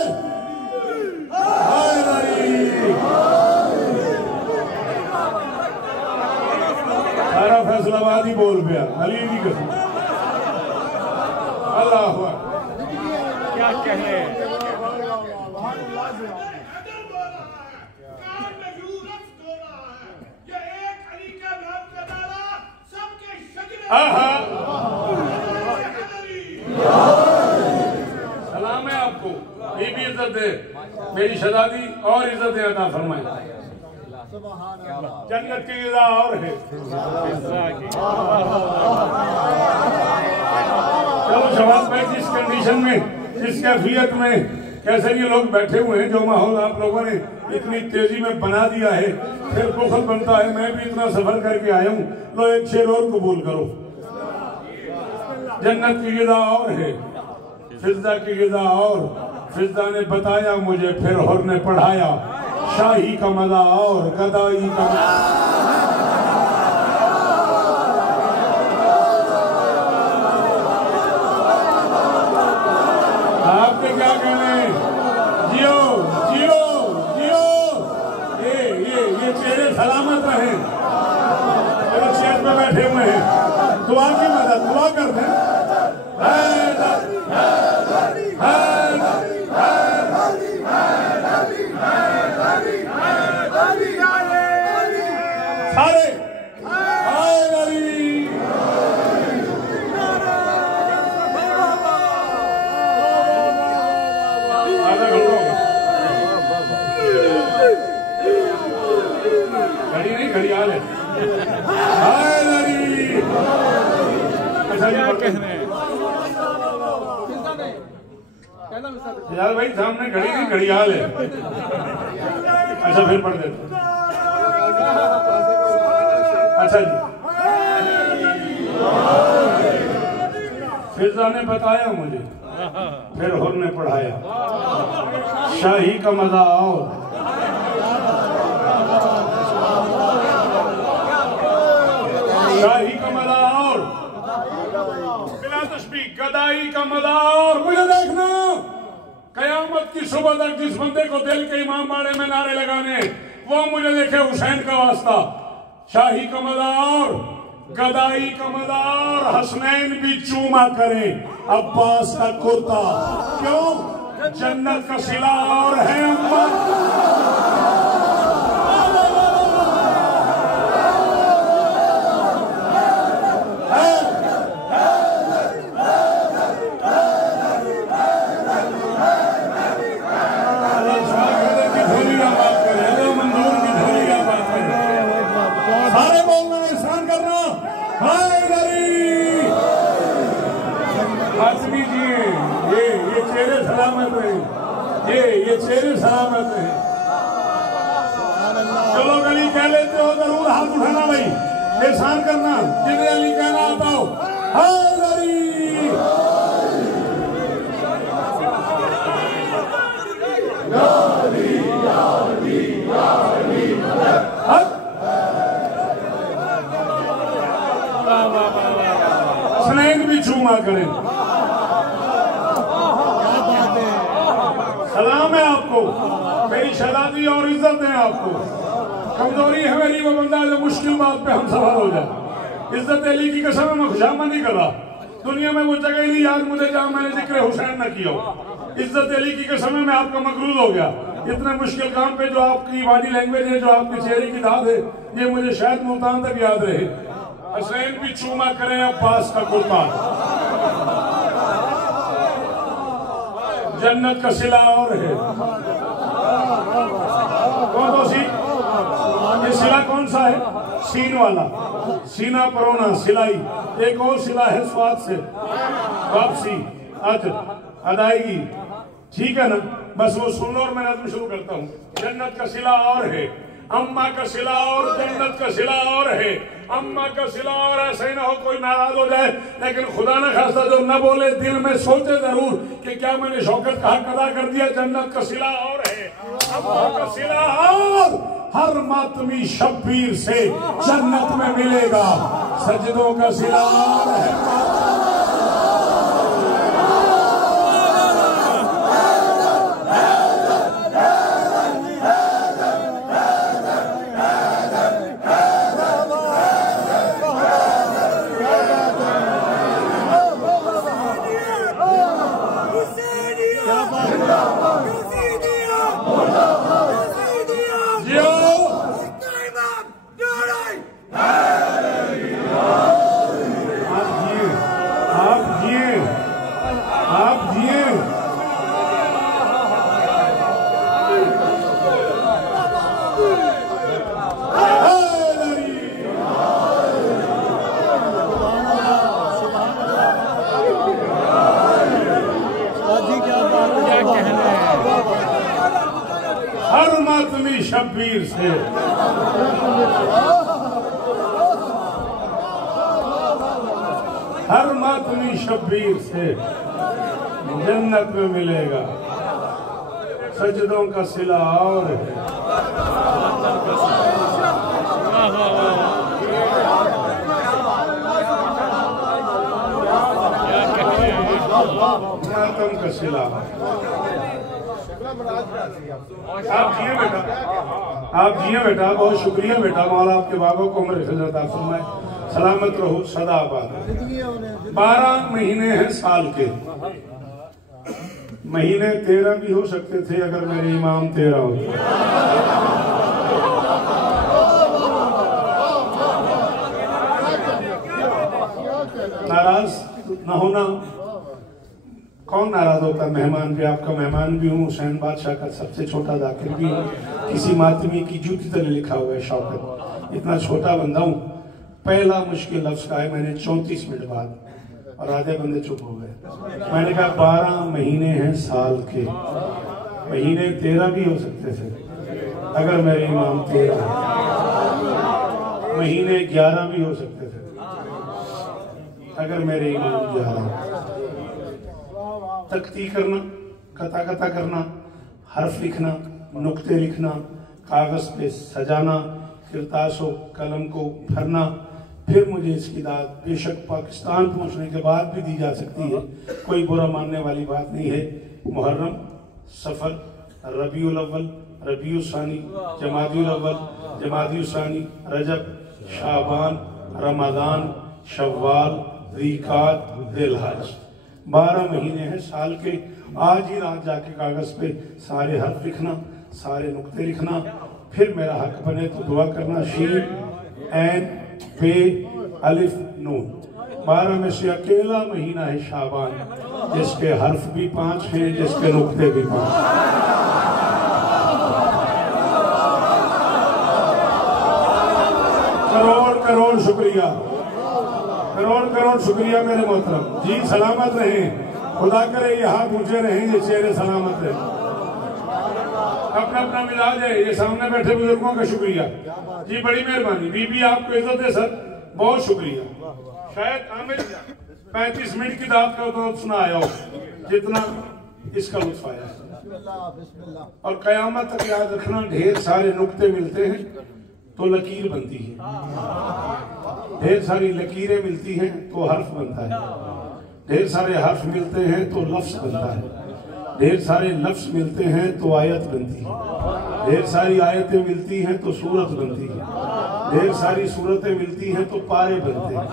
सारा फैसलाबाद ही बोल पिया, अली की कसम। अल्लाह क्या कहे। सलाम है आपको, ये भी इज्जत है, मेरी शहजादी और इज्जत अता फरमाए। जन्नत की गिज़ा और है। चलो शबाब भाई, जिस कंडीशन में, जिस कैफियत में, कैसे ये लोग बैठे हुए हैं, जो माहौल आप लोगों ने इतनी तेजी में बना दिया है, फिर बुखल बनता है। मैं भी इतना सफर करके आया हूँ, लो एक शेर और कबूल करो। जन्नत की गिज़ा और है, फिज़ा की गिज़ा और। फिज़ा ने बताया मुझे, फिर हुर ने पढ़ाया, शाही का मजा और गदाई का मजा। आपके क्या कहने, जियो जियो जियो, ये चेहरे सलामत रहे। जो चेयर पे बैठे हुए हैं, दुआ की मदद, दुआ कर दें। सारे घड़ी नहीं, घड़ियाल है। यार भाई सामने घड़ी नहीं, घड़ियाल है। अच्छा फिर पढ़ देते। अच्छा जी, फिज़ा ने बताया मुझे, फिर हुर ने पढ़ाया, शाही का मजा और। शाही का मजा और, बिला तशबीह गदाई का मजा और। मुझे देखना कयामत की सुबह तक जिस बंदे को दिल के इमाम बाड़े में नारे लगाने, वो मुझे देखे हुसैन का वास्ता। शाही का मजा और, गदाई का मजा और। हसनैन भी चूमा करे अब्बास का कुर्ता, क्यों? जन्नत का सिला और है अम्मा। ये चेहरे सलामत है। चलो गली कह लेते हो, जरूर हाथ उठाना भाई, एहसान करना, जिन्हें अली कहना आता हो। स्नेह भी चूमा करें। आपको, मेरी शहजादी और इज्जत दें आपको। कमजोरी है मेरी वो बंदा जो मुश्किल बात पे हम सवार हो जाए। इज्जत अली की कसम मैं खुशामा नहीं कर रहा, दुनिया में वो जगह नहीं याद मुझे जहां मैंने जिक्र हुसैन न किया हो। इज्जत अली की कसम मैं आपका मकरूज हो गया। इतने मुश्किल काम पे जो आपकी बॉडी लैंग्वेज है, जो आपके चेहरे की दाद है, ये मुझे शायद मुल्तान तक याद रहे। हुसैन भी चूमा करें अब्बास का कुर्ता, जन्नत का सिला और है। कौन सी ये सिला कौन सा है? सीन वाला, सीना परोना सिलाई। एक और सिला है स्वाद से, वापसी, अदायगी, ठीक है ना? बस वो सुन लो और मैं नज़्म शुरू करता हूँ। जन्नत का सिला और है, अम्मा का सिला और जन्नत का सिला और है। अम्मा का सिला और ऐसे ही ना हो कोई नाराज हो जाए, लेकिन खुदा न खास्ता जो न बोले दिल में सोचे जरूर कि क्या मैंने शौकत का हक अदा कर दिया। जन्नत का सिला और है, अम्मा का सिला और हर मातमी शब्बीर से जन्नत में मिलेगा। सजदों का सिला और है, शब्बीर से हर मातमी शब्बीर से जन्नत में मिलेगा। सजदों का सिला और है, मातम का सिला। आप जिए बेटा, आप जिए बेटा, बहुत शुक्रिया बेटा। मौला आपके बाबा को उम्र खिलत अता फरमाए, सलामत रहो सदा आबाद। 12 महीने हैं साल के, महीने 13 भी हो सकते थे अगर मेरे इमाम 13 होते। नाराज न होना, कौन नाराज होता मेहमान पे? आपका मेहमान भी हूँ, हुसैन बादशाह का सबसे छोटा जाकिर भी हूँ, किसी मातमी की जूती तरह लिखा हुआ है शौकत। इतना छोटा बंदा हूँ। पहला मुश्किल लफ्ज का है मैंने 34 मिनट बाद, और आधे बंदे चुप हो गए। मैंने कहा 12 महीने हैं साल के, महीने 13 भी हो सकते थे अगर मेरे इमाम 13, महीने 11 भी हो सकते थे अगर मेरे इमाम 11। तख्ती करना, कता कता करना, हर्फ लिखना, नुक्ते लिखना, कागज पे सजाना, किरतासों कलम को भरना, फिर मुझे इसकी दाद बेशक पाकिस्तान पहुंचने के बाद भी दी जा सकती है, कोई बुरा मानने वाली बात नहीं है। मुहर्रम, सफर, रबीउल अव्वल, रबीउल सानी, जमादिउल अव्वल, जमादिउल सानी, रजब, शाबान, रमजान, शव्वाल, ज़ीक़ात, ज़िलहज। 12 महीने हैं साल के। आज ही रात जाके कागज पे सारे हर्फ लिखना, सारे नुक्ते लिखना, फिर मेरा हक बने तो दुआ करना। शीन, ऐन, पे, अलिफ, नून। 12 में से अकेला महीना है शाबान, जिसके हर्फ भी 5 हैं, जिसके नुक्ते भी 5। करोड़ करोड़ शुक्रिया, करोड़ करोड़ शुक्रिया मेरे मोहतरम जी। सलामत रहें, खुदा करे ये हाथ ऊंचे रहें, ये चेहरे सलामत रहे। अपना अपना मिजाज है। ये सामने बैठे बुजुर्गों का शुक्रिया जी, बड़ी मेहरबानी। बीबी आपको इज्जत है सर, बहुत शुक्रिया। शायद आमिर 35 मिनट की दावत का तो सुना आया हो जितना इसका लुत्फ आया। और कयामत तक याद रखना, ढेर सारे नुक्ते मिलते हैं तो लकीर बनती है, ढेर सारी लकीरें मिलती हैं तो हर्फ बनता है, ढेर सारे हर्फ मिलते हैं तो लफ्ज बनता है। ढेर सारे लफ्ज मिलते हैं तो आयत बनती है, ढेर सारी आयतें मिलती हैं तो सूरत बनती है, ढेर सारी सूरतें मिलती हैं तो पारे बनते हैं,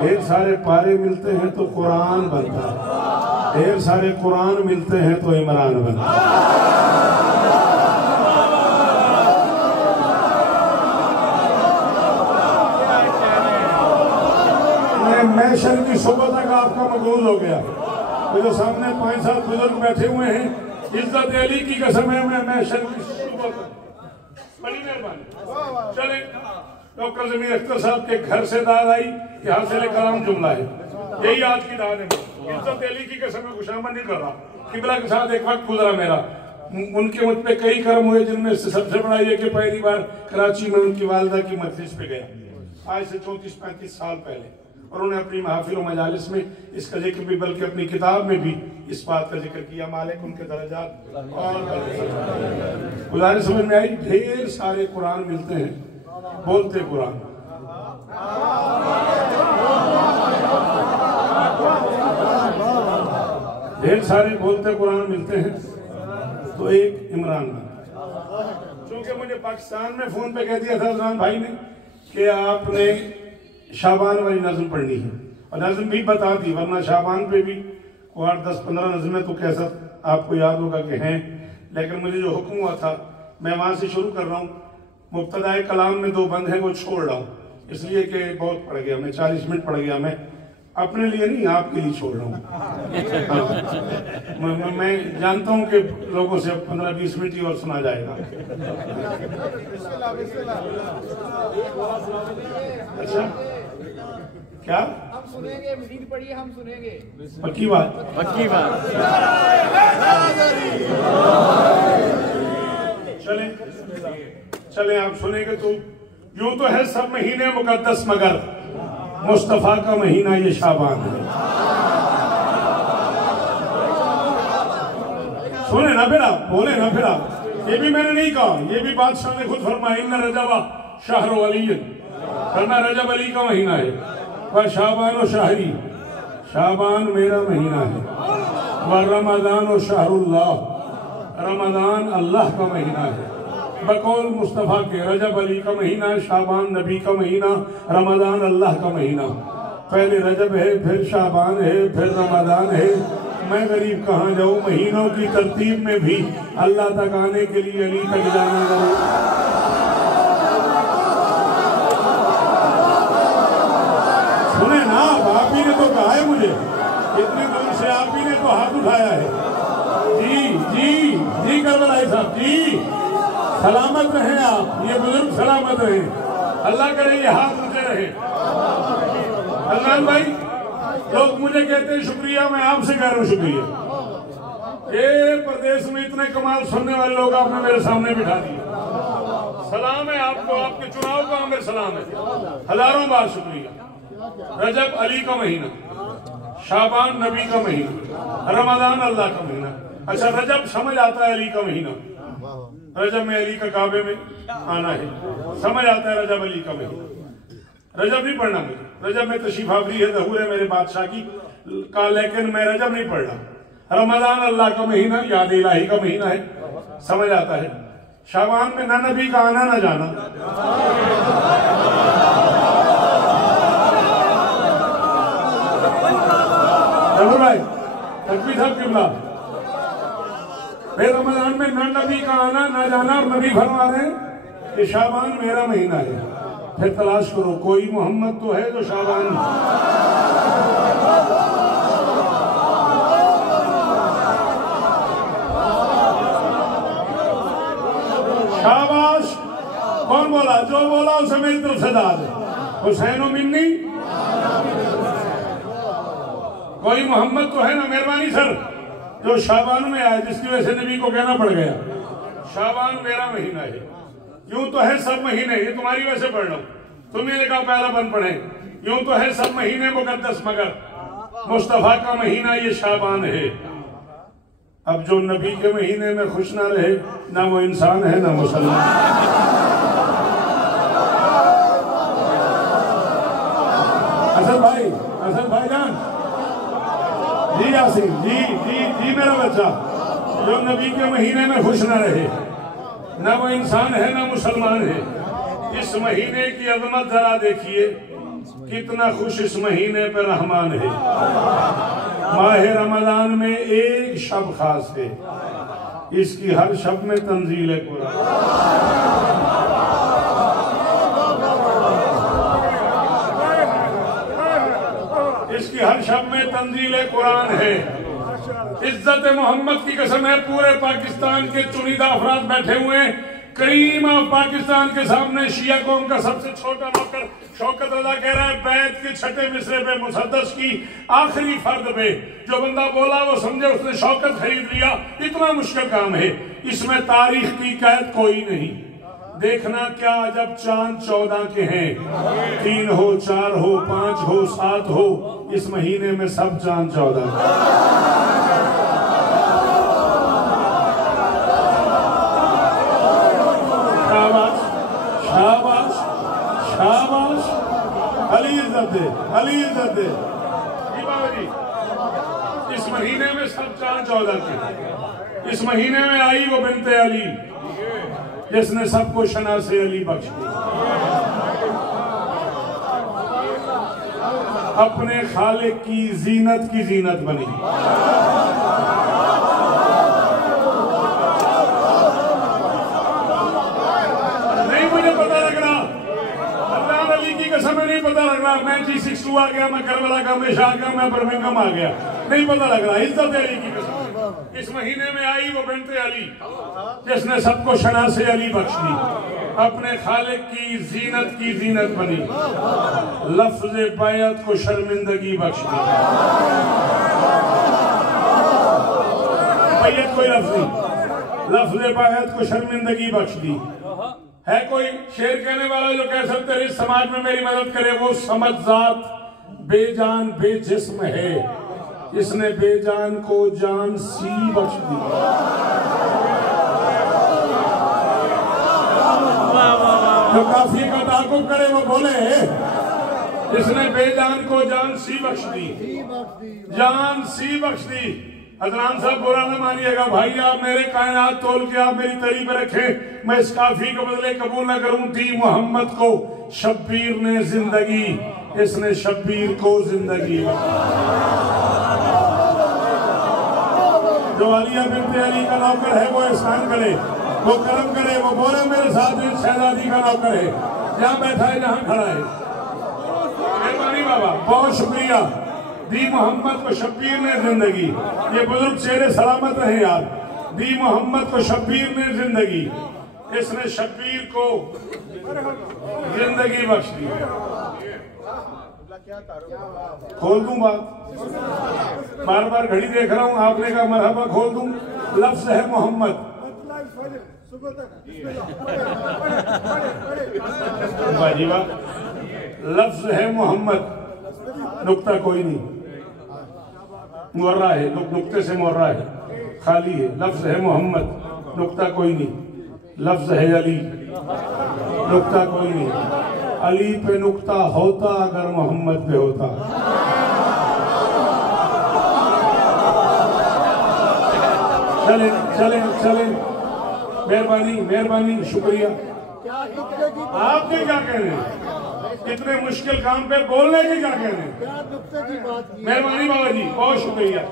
ढेर सारे पारे मिलते हैं तो कुरान बनता है, ढेर सारे कुरान मिलते हैं तो इमरान बनता है। मैं शर की सोबत तक आपका मकबूल हो गया। मेरे सामने 5-7 बुजुर्ग बैठे हुए हैं, इज्जत अली की कसम है, मैं शर की सोबत, बड़ी मेहरबानी। चले, डॉक्टर जमीर अख्तर साहब के घर से दाद आई कि हासिल कलाम जुमला है, यही आज की दाद है। इज्जत अली की कसम में खुशामद नहीं कर रहा, किबला के साथ एक वक्त गुजरा मेरा, उनके मुझ पे कई कर्म हुए, जिनमें से सबसे बड़ा ये कि पहली बार कराची में उनकी वालदा की मजलिस पे गया, आज से 34-35 साल पहले, और उन्होंने अपनी महफिल और मजालिस में इसका जिक्र भी, बल्कि अपनी किताब में भी इस बात का जिक्र किया, मालिक उनके दर्जात और गुजारिश समझ में आई। ढेर सारे कुरान मिलते हैं, बोलते कुरान, ढेर सारे बोलते कुरान मिलते हैं तो एक इमरान खान। चूंकि मुझे पाकिस्तान में फोन पे कह दिया था इमरान भाई ने कि आपने शाबान वाली नज़म पढ़नी है, और नज़म भी बता दी, वरना शाबान पे भी 8-10-15 नज़में तो कैसा आपको याद होगा कि हैं, लेकिन मुझे जो हुक्म हुआ था मैं वहां से शुरू कर रहा हूँ। मुब्तदाए कलाम में 2 बंद हैं, वो छोड़ रहा हूँ इसलिए कि बहुत पढ़ गया मैं, 40 मिनट पढ़ गया मैं, अपने लिए नहीं आपके लिए छोड़ रहा हूँ। मैं जानता हूँ कि लोगों से 15-20 मिनट ही और सुना जाएगा। अच्छा क्या हम सुनेंगे, मजीद पढ़िए, हम सुनेंगे, पक्की बात, पक्की बात। चले चले आप सुनेंगे तो। यूं तो है सब महीने मुकद्दस, मगर मुस्तफा का महीना ये शाबान है। सुने ना फिर आप, बोले ना फिर आप, ये भी मैंने नहीं कहा, ये भी बादशाह ने खुद फरमाया, इन्ना रजबा शाहर अली, करना रजब अली का महीना है, वह शाबान और शाहरी, शाबान मेरा महीना है, वह रमजान और शाहरुल्लाह, रमजान अल्लाह का महीना है। बकौल मुस्तफ़ा के रजब अली का महीना है, शाबान नबी का महीना, रमजान अल्लाह का महीना। पहले रजब है, फिर शाबान है, फिर रमजान है। मैं गरीब कहाँ जाऊँ, महीनों की तरतीब में भी अल्लाह तक आने के लिए अली तक जाना जरूर। सुने ना, आप ही ने तो कहा है मुझे, इतनी दूर से आप ही ने तो हाथ उठाया है। जी जी जी करबलाई साहब जी, सलामत रहे आप, ये बुजुर्ग सलामत रहे, अल्लाह करे ये हाथ ऊंचे रहे। अल्लाह भाई, लोग मुझे कहते हैं शुक्रिया, मैं आपसे कह रहा हूँ शुक्रिया। ये प्रदेश में इतने कमाल सुनने वाले लोग आपने मेरे सामने बिठा दिए, सलाम है आपको, आपके चुनाव का हमें सलाम है, हजारों बार शुक्रिया। रजब अली का महीना, शाबान नबी का महीना, रमजान अल्लाह का महीना। अच्छा, रजब समझ आता है अली का महीना, रजब में अली का काबे में आना है, समझ आता है रजब अली का महीना। रजब नहीं पढ़ना मुझे, रजब में तशरीफ आवरी है, ज़हूर है मेरे बादशाह की का, लेकिन मैं रजब नहीं पढ़ रहा। रमजान अल्लाह का महीना, याद इलाही का महीना है, समझ आता है। शाबान में ना नबी का आना ना जाना, भाई तकबीर साहब किबला। फिर रमजान में ना नबी का आना ना जाना, और नबी फरमा रहे हैं कि शाबान मेरा महीना है। फिर तलाश करो, कोई मोहम्मद तो है जो शाबान, शाबाश। कौन बोला? जो बोला उसे मेरी तरफ से दाद। हुसैन मिन्नी, कोई मोहम्मद तो है ना, मेहरबानी सर, जो शाबान में आए, जिसकी वजह से नबी को कहना पड़ गया शाबान मेरा महीना है। यूं तो है सब महीने, ये तुम्हारी वजह से पढ़ लो, तुम्हें लिखा पहला बन पढ़े। यूं तो है सब महीने मुकद्दस, मगर मुस्तफा का महीना ये शाबान है। अब जो नबी के महीने में खुश ना रहे, ना वो इंसान है ना मुसलमान। असल भाईजान, जी यासीन जी जी जी मेरा बच्चा, जो नबी के महीने में खुश न रहे, न वो इंसान है न मुसलमान है। इस महीने की अजमत जरा देखिए, कितना खुश इस महीने पर रहमान है। माह रमजान में एक शब खास है, इसकी हर शब में तंजील है कुरान। इसकी हर शब में तंजील कुरान है। इज्जत मोहम्मद की कसम है, पूरे पाकिस्तान के चुनिंदा अफराद बैठे हुए हैं। करीम ऑफ पाकिस्तान के सामने शिया कौम का सबसे छोटा नौकर शौकत रजा कह रहा है, बैत के छठे मिसरे पे मुसद्दस की आखिरी फर्द पे जो बंदा बोला वो समझे उसने शौकत खरीद लिया। इतना मुश्किल काम है, इसमें तारीख की कैद कोई नहीं। देखना क्या जब चांद 14 के हैं, 3 हो 4 हो 5 हो 7 हो, इस महीने में सब चांद 14। शाबाश शाबाश, अली इज्जत है, अली इज्जत है। जी, इस महीने में सब चांद 14 के। इस महीने में आई वो बिनते अली जिसने सबको शना से अली बख्श दी। अपने खालिक की जीनत बनी। नहीं मुझे पता लग रहा, अल्लाह अली की कसम नहीं पता लग रहा। मैं G62 आ गया, मैं करबला का हमेशा आ गया, मैं बर्मिंघम आ गया, नहीं पता लग रहा। इज्जत अली की कसम, इस महीने में आई वो बिनते अली जिसने सबको शना से अली बख्श दी। अपने खालिक की जीनत बनी। लफ्ज बैत को शर्मिंदगी बख्श दी। बैत कोई लफ्ज नहीं, लफ्ज बैत को शर्मिंदगी बख्श दी। है कोई शेर कहने वाला जो कह सकते इस समाज में मेरी मदद करे? वो समझजात बेजान बेजिस्म है, इसने बेजान को जान सी बख्श दी। जो काफी का ताकुब करे वो बोले, इसने बेजान को जान सी बख्श दी, जान सी बख्श दी। अदनान साहब बुरा न मानिएगा भाई, आप मेरे कायनात तोल के आप मेरी तरी पे रखें, मैं इस काफी के बदले कबूल न करूं। दी मोहम्मद को शब्बीर ने जिंदगी, इसने शब्बीर को जिंदगी। जो आलिया बिनते अली का नौकर है वो एहसान करे, वो करम करे, वो बोले मेरे साथ इस शहजादी का नौकर है, जहाँ बैठा है जहाँ खड़ा है। मेहरबानी बाबा, बहुत शुक्रिया। दी मोहम्मद को शब्बीर ने जिंदगी, ये बुजुर्ग चेहरे सलामत रहे यार। दी मोहम्मद को शब्बीर ने जिंदगी, इसने शब्बीर को जिंदगी बख्श दी। खोल दूं बात, बार बार घड़ी देख रहा हूं, आपने कहा मरहबा खोल दूं। लफ्ज है मोहम्मद, लफ्ज है मोहम्मद, नुक्ता कोई नहीं, मुर्रा है, नुक्ते से मुर्रा है, खाली है। लफ्ज है मोहम्मद, नुक्ता कोई नहीं। लफ्ज है अली, नुक्ता कोई नहीं। अली पे नुक्ता होता अगर मोहम्मद पे होता। चले चले चले, मेहरबानी मेहरबानी, शुक्रिया। आपके क्या कह रहे हैं? इतने मुश्किल काम पे बोलने की क्या कह रहे हैं? मेहरबानी बाबा जी, बहुत शुक्रिया।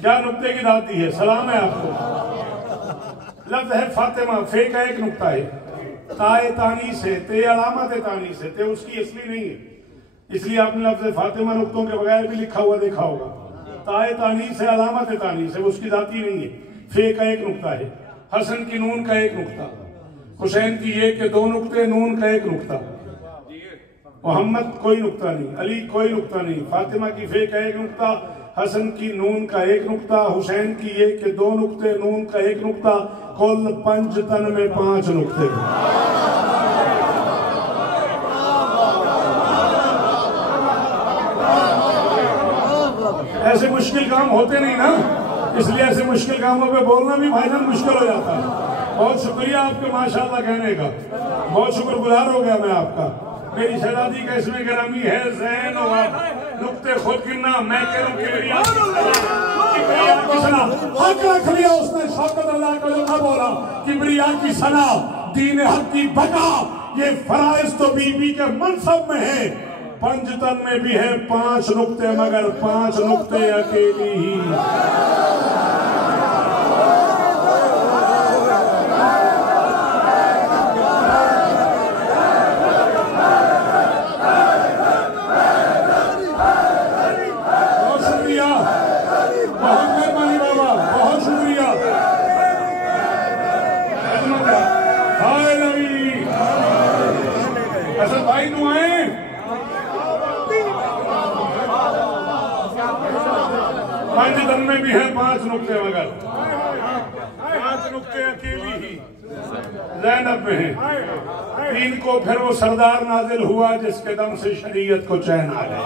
क्या नुक्ते की दाद दी है, सलाम है आपको। लफ्ज है फातिमा, फे का एक नुक्ता है, ताए तानी से, ते अलामत है तानी से, ते उसकी असली नहीं है, इसलिए आपने लफ्ज फातिमा नुक्तों के बगैर भी लिखा हुआ देखा होगा। ताए तानी से, अलामत है तानी से, उसकी जाती नहीं है। फे का एक नुक्ता है, हसन की नून का एक नुक्ता, हुसैन की एक के 2 नुक्ते, नून का एक नुक्ता। मोहम्मद कोई नुक्ता नहीं, अली कोई नुक्ता नहीं, फातिमा की फे का एक नुक्ता, हसन की नून का एक नुक्ता, हुसैन की एक के 2 नुक्ते, नून का एक नुक्ता, कुल 5 तन में 5 नुक्ते। ऐसे मुश्किल काम होते नहीं ना, इसलिए ऐसे मुश्किल कामों पे बोलना भी भाईजान मुश्किल हो जाता है। बहुत शुक्रिया आपके माशाअल्लाह कहने का, बहुत शुक्रगुजार हो गया मैं आपका। मेरी शहजादी का इसमें गिरामी है जैन। नुक्ते खुद गिनना, मैं कह रहा हूँ किबरिया की सना हक रख लिया उसने। शौकत अल्लाह का जो था बोला किबरिया की सना दीन हक की बका, ये फराइज तो बीबी के मनसब में है, पंजतन में भी है 5 नुक्ते, मगर 5 नुक्ते अकेली ही। बहुत शुक्रिया, बहुत मेहरबानी बाबा, बहुत शुक्रिया। हाय नबी असद भाई दुआएं। पंजतन में भी है 5 नुक्ते, मगर 5 नुक्ते अकेली ही ज़ैनब में है। 3 को फिर वो सरदार नाजिल हुआ जिसके दम से शरीयत को चैन आ गया।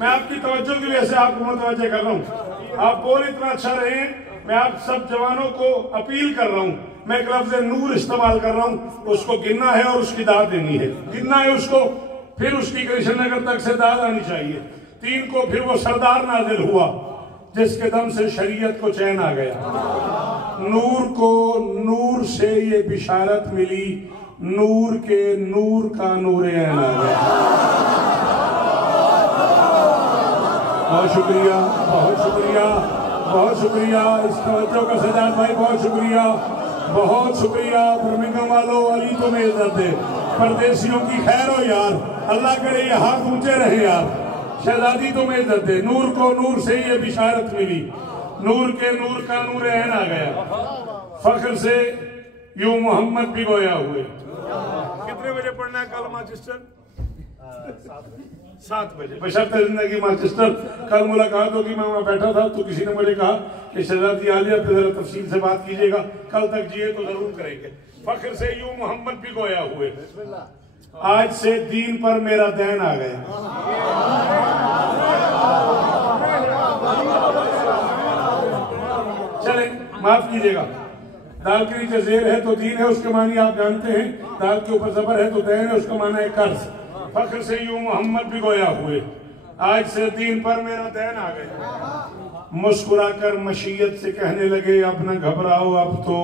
मैं आपकी तवज्जो की वजह से आपको मुतवज्जे कर रहा हूँ, आप बोल इतना अच्छा रहे। मैं आप सब जवानों को अपील कर रहा हूँ, मैं एक लफ्ज़ नूर इस्तेमाल कर रहा हूँ, उसको गिनना है और उसकी दाद देनी है। गिनना है उसको, फिर उसकी कृष्णनगर तक से दाद आनी चाहिए। 3 को फिर वो सरदार नाजिल हुआ जिसके दम से शरीयत को चैन आ गया। नूर को नूर से ये बिशारत मिली, नूर के नूर का नूर ऐन आ गया। बहुत शुक्रिया, बहुत शुक्रिया, बहुत शुक्रिया इस तवज्जो का सजाद भाई, बहुत शुक्रिया, बहुत शुक्रिया। बर्मिंघम वालों, अली तुम्हें इज्जत दे, परदेशियों की खैर हो यार, अल्लाह करे ये हाथ ऊंचे रहे यार। शहजादी तुम्हें इज्जत दे। नूर को नूर से ये बिशारत मिली, नूर के नूर का नूर ऐन आ गया। फख्र से यूं मोहम्मद भी गोया हुए। कितने बजे पढ़ना है कल मानचेस्टर? 7 बजे। बशर्ते जिंदगी मानचेस्टर। कल मुलाकात होगी, मैं वहां बैठा था तो किसी ने मुझे कहा कि शहजादी आलिया पे जरा तफसील से बात कीजिएगा, कल तक जिए तो जरूर करेंगे। फख्र से यूं मोहम्मद भी गोया हुए, आज से दीन पर मेरा दैन आ गया। चले माफ कीजिएगा, दाल के नीचे जेर है तो दीन है, उसके मानी आप जानते हैं। दाल के ऊपर जबर है तो दैन है, उसका माना है कर्ज। फख्र से यूं मोहम्मद भी गोया हुए, आज से दीन पर मेरा दैन आ गया। मुस्कुराकर मशीयत से कहने लगे अब न घबराओ, अब तो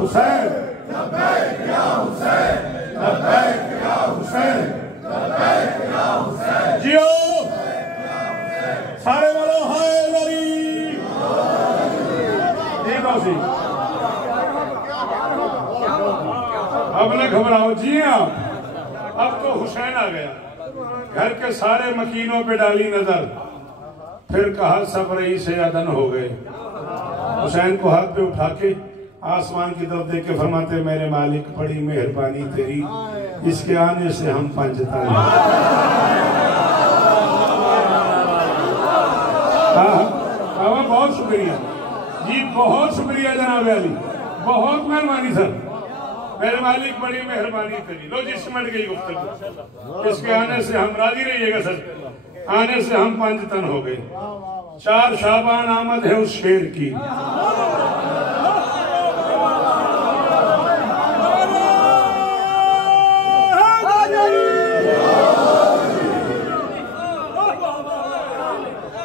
हुसैन, जियो सारे वालों, हाय नबी। अब न घबराओ, जिए आप, अब तो हुसैन आ गया। घर के सारे मकीनों पे डाली नजर, फिर कहा सब रही से अदन हो गए। हुसैन को हाथ पे उठा के आसमान की तरफ देख के फरमाते मेरे मालिक बड़ी मेहरबानी तेरी, इसके आने से हम पंजतन। बहुत शुक्रिया जी, बहुत शुक्रिया जनाब अली, बहुत मेहरबानी सर। मेरे मालिक बड़ी मेहरबानी तेरी। लो जी सिमट गई गुफ्तगू, इसके आने से हम राजी रहिएगा सर, आने से हम पंजतन हो गए। 4 शाबान आमद है उस शेर की।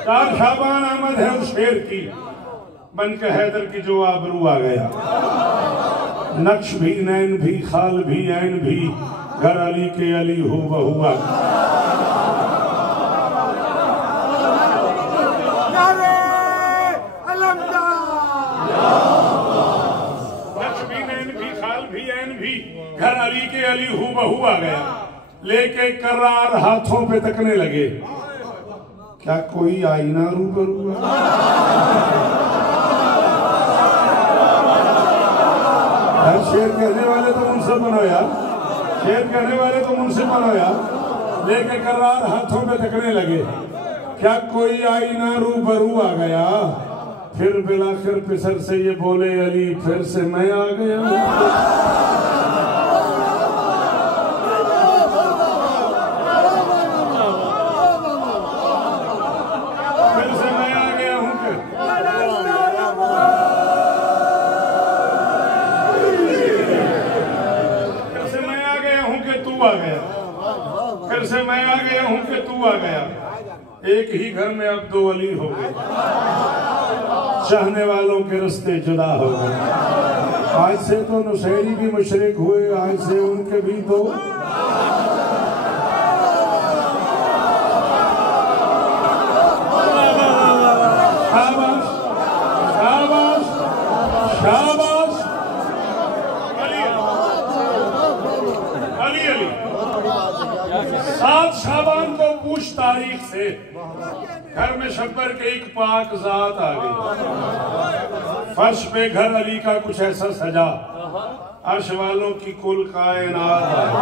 चार शाबान आमद है उस शेर की, बन के हैदर की जो आबरू आ गया। नक्श भी नैन भी खाल भी ऐन भी, घर अली के अली हो बहुआ। नक्श भी नैन भी खाल भी ऐन भी, घर अली के अली हो बहुआ गया। लेके करार हाथों पे तकने लगे, क्या कोई आईना रूबरू है? शेर कहने वाले तो मुनसिफ बनो यार, शेर कहने वाले तो मुनसिफ बनो यार। लेके करार हाथों पे तकने लगे, क्या कोई आईना रूबरू आ गया। फिर बिलाखिर पिसर से ये बोले अली फिर से मैं आ गया। तू आ गया, फिर से मैं आ गया हूं कि तू आ गया। एक ही घर में अब दो अली हो गए, चाहने वालों के रास्ते जुदा हो गए। आज से तो नुसैरी भी मुशरिक हुए, आज से उनके भी तो शाबाश शाबाश शाबाश। अली अली अली 7 शाबान को पूछ तारीख से घर में शब्बर के एक पाक जात आ गई। फर्श पे घर अली का कुछ ऐसा सजा, अर्श वालों की कुल कायनात आ गई।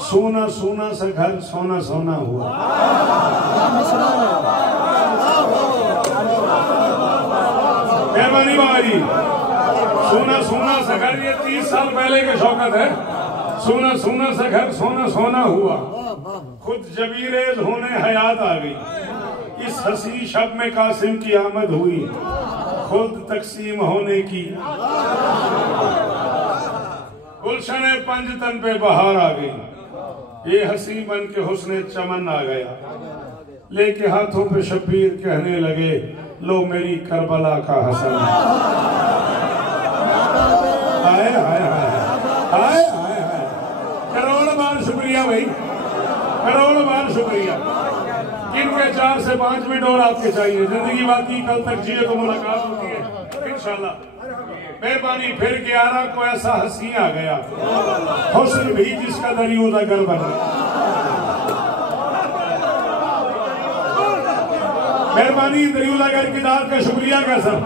सोना सोना सा घर सोना सोना हुआ। मेहरबानी बाबा, सोना सोना सा घर, ये 30 साल पहले का शौकत है। सोना सोना सा घर सोना सोना हुआ। खुद जबीरेज होने हयात आ गई। इस हसी शब में कासिम की आमद हुई, खुद तकसीम होने की। गुलशन पंजतन पे बहार आ गई। ये हसी बन के हुस्ने चमन आ गया। लेके हाथों पे शब्बीर कहने लगे, लो मेरी करबला का हसन। आए आए आए आए आए आए। करोड़ बार शुक्रिया भाई, करोड़ बार शुक्रिया। किनके 4 से 5 मिनट और आपके चाहिए? जिंदगी बाकी कल तक जिए तो मुलाकात होती है इंशाल्लाह। मेहरबानी। फिर 11 को ऐसा हंसी आ गया, हुस्न भी जिसका दरियों घर बन गया। मेहरबानी। दरियोला घर की दाद का शुक्रिया का सर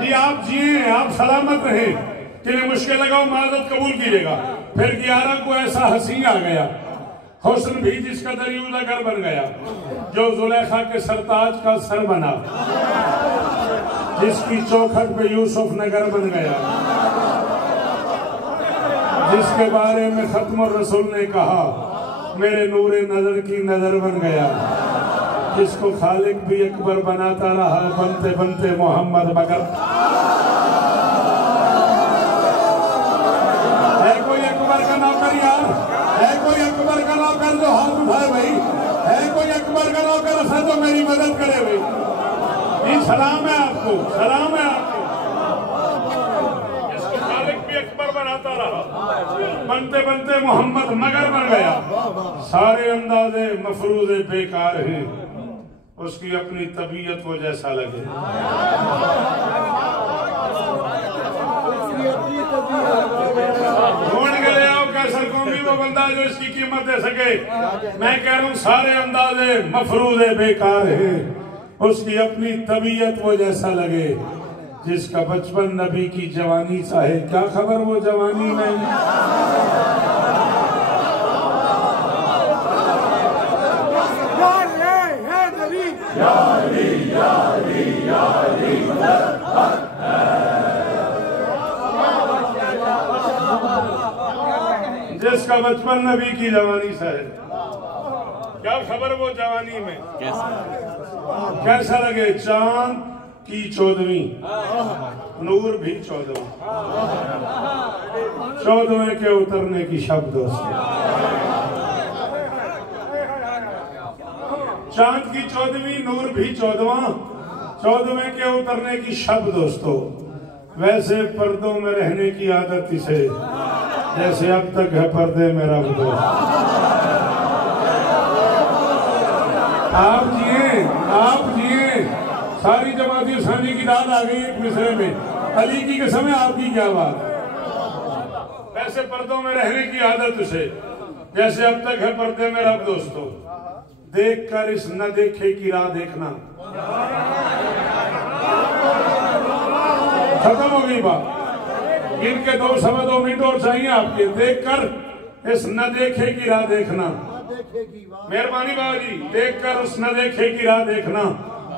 जी। आप जिए, आप सलामत रहे, जिन्हें मुश्किल लगाओ माजत कबूल कीजिएगा। फिर 11 को ऐसा हंसी आ गया, हुस्न भी जिसका दरियोला घर बन गया। जो जुलेखा के सरताज का सर बना, जिसकी चौखट पे यूसुफ नगर बन गया। जिसके बारे में खत्म रसूल ने कहा, मेरे नूरे नजर की नजर बन गया। जिसको खालिक भी अकबर बनाता रहा, बनते बनते मोहम्मद मगर। है कोई अकबर का नौकर यार? है कोई अकबर का नौकर जो हाथ उठाए भाई? है कोई अकबर का नौकर ऐसा जो मेरी मदद करे भाई? जी सलाम है आपको, सलाम है आपको। जिसको खालिक भी अकबर बनाता रहा, बनते बनते मोहम्मद मगर बन गया। सारे अंदाजे मफरूजे बेकार हैं, उसकी अपनी तबीयत वो जैसा लगे। ढूंढ के ले आओ कैसर कौमी वो बंदा जो इसकी कीमत दे सके। मैं कह रहा हूँ सारे अंदाजे मफरूजे बेकार हैं, उसकी अपनी तबीयत वो जैसा लगे। जिसका बचपन नबी की जवानी सा है, क्या खबर वो जवानी नहीं। जिसका बचपन नबी की जवानी सा है, क्या खबर वो जवानी में कैसा लगे। चांद की 14वीं, नूर भी 14वां, 14वें के उतरने की शब्द दोस्तों। चांद की 14वीं, नूर भी 14वां, 14वें के उतरने की शब्द दोस्तों। वैसे पर्दों में रहने की आदत इसे, जैसे अब तक है पर्दे में रब दोस्त। आप जिए, आप जिए। सारी जमाती सानी की दाद आ गई एक मिसरे में। अली की कसम है, आपकी क्या बात है। वैसे पर्दों में रहने की आदत उसे, जैसे अब तक है पर्दे में रब दोस्तों। देख कर इस न देखे की राह देखना। खत्म हो गई बात। इनके 2 सवा 2 मिनट और चाहिए आपके। देखकर इस न देखे की राह देखना। मेहरबानी बाबा जी, देखकर उस न देखे की राह देखना।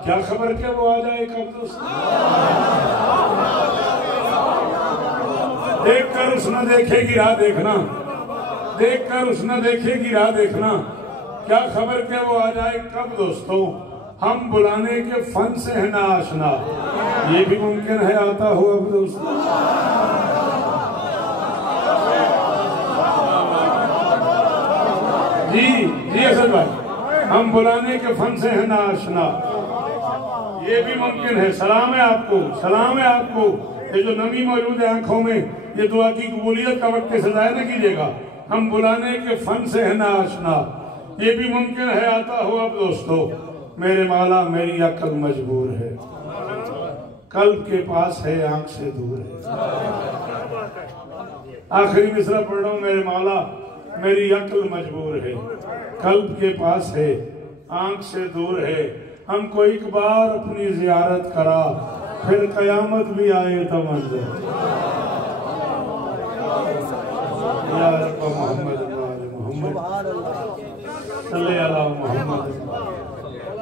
क्या खबर क्या वो आ जाए कब दोस्त। देखकर उस न देखे की राह देखना, देखकर उस न देखे की राह देखना। क्या खबर क्या वो आ जाए कब दोस्तों। हम बुलाने के फन से है ना आशना, ये भी मुमकिन है आता हो अब दोस्तों। जी असद भाई, हम बुलाने के फन से है ना आशना, ये भी मुमकिन है। सलाम है आपको, सलाम है आपको। ये जो नमी मौजूद है आंखों में, ये दुआ की कबूलियत का वक्त से ज़ाया न कीजिएगा। हम बुलाने के फन से है ना आशना, ये भी मुमकिन है आता हो अब दोस्तों। मेरे मौला मेरी अक्ल मजबूर है, कल्ब के पास है आंख से दूर है। आखिरी मिसरा पढ़ रहा हूं। मेरे मौला मेरी अक्ल मजबूर है, कल्ब के पास है आंख से दूर है। हमको एक बार अपनी जियारत करा, फिर कयामत भी आए तो मंजर। या रब्ब मोहम्मद मोहम्मद सल्ले अला मोहम्मद।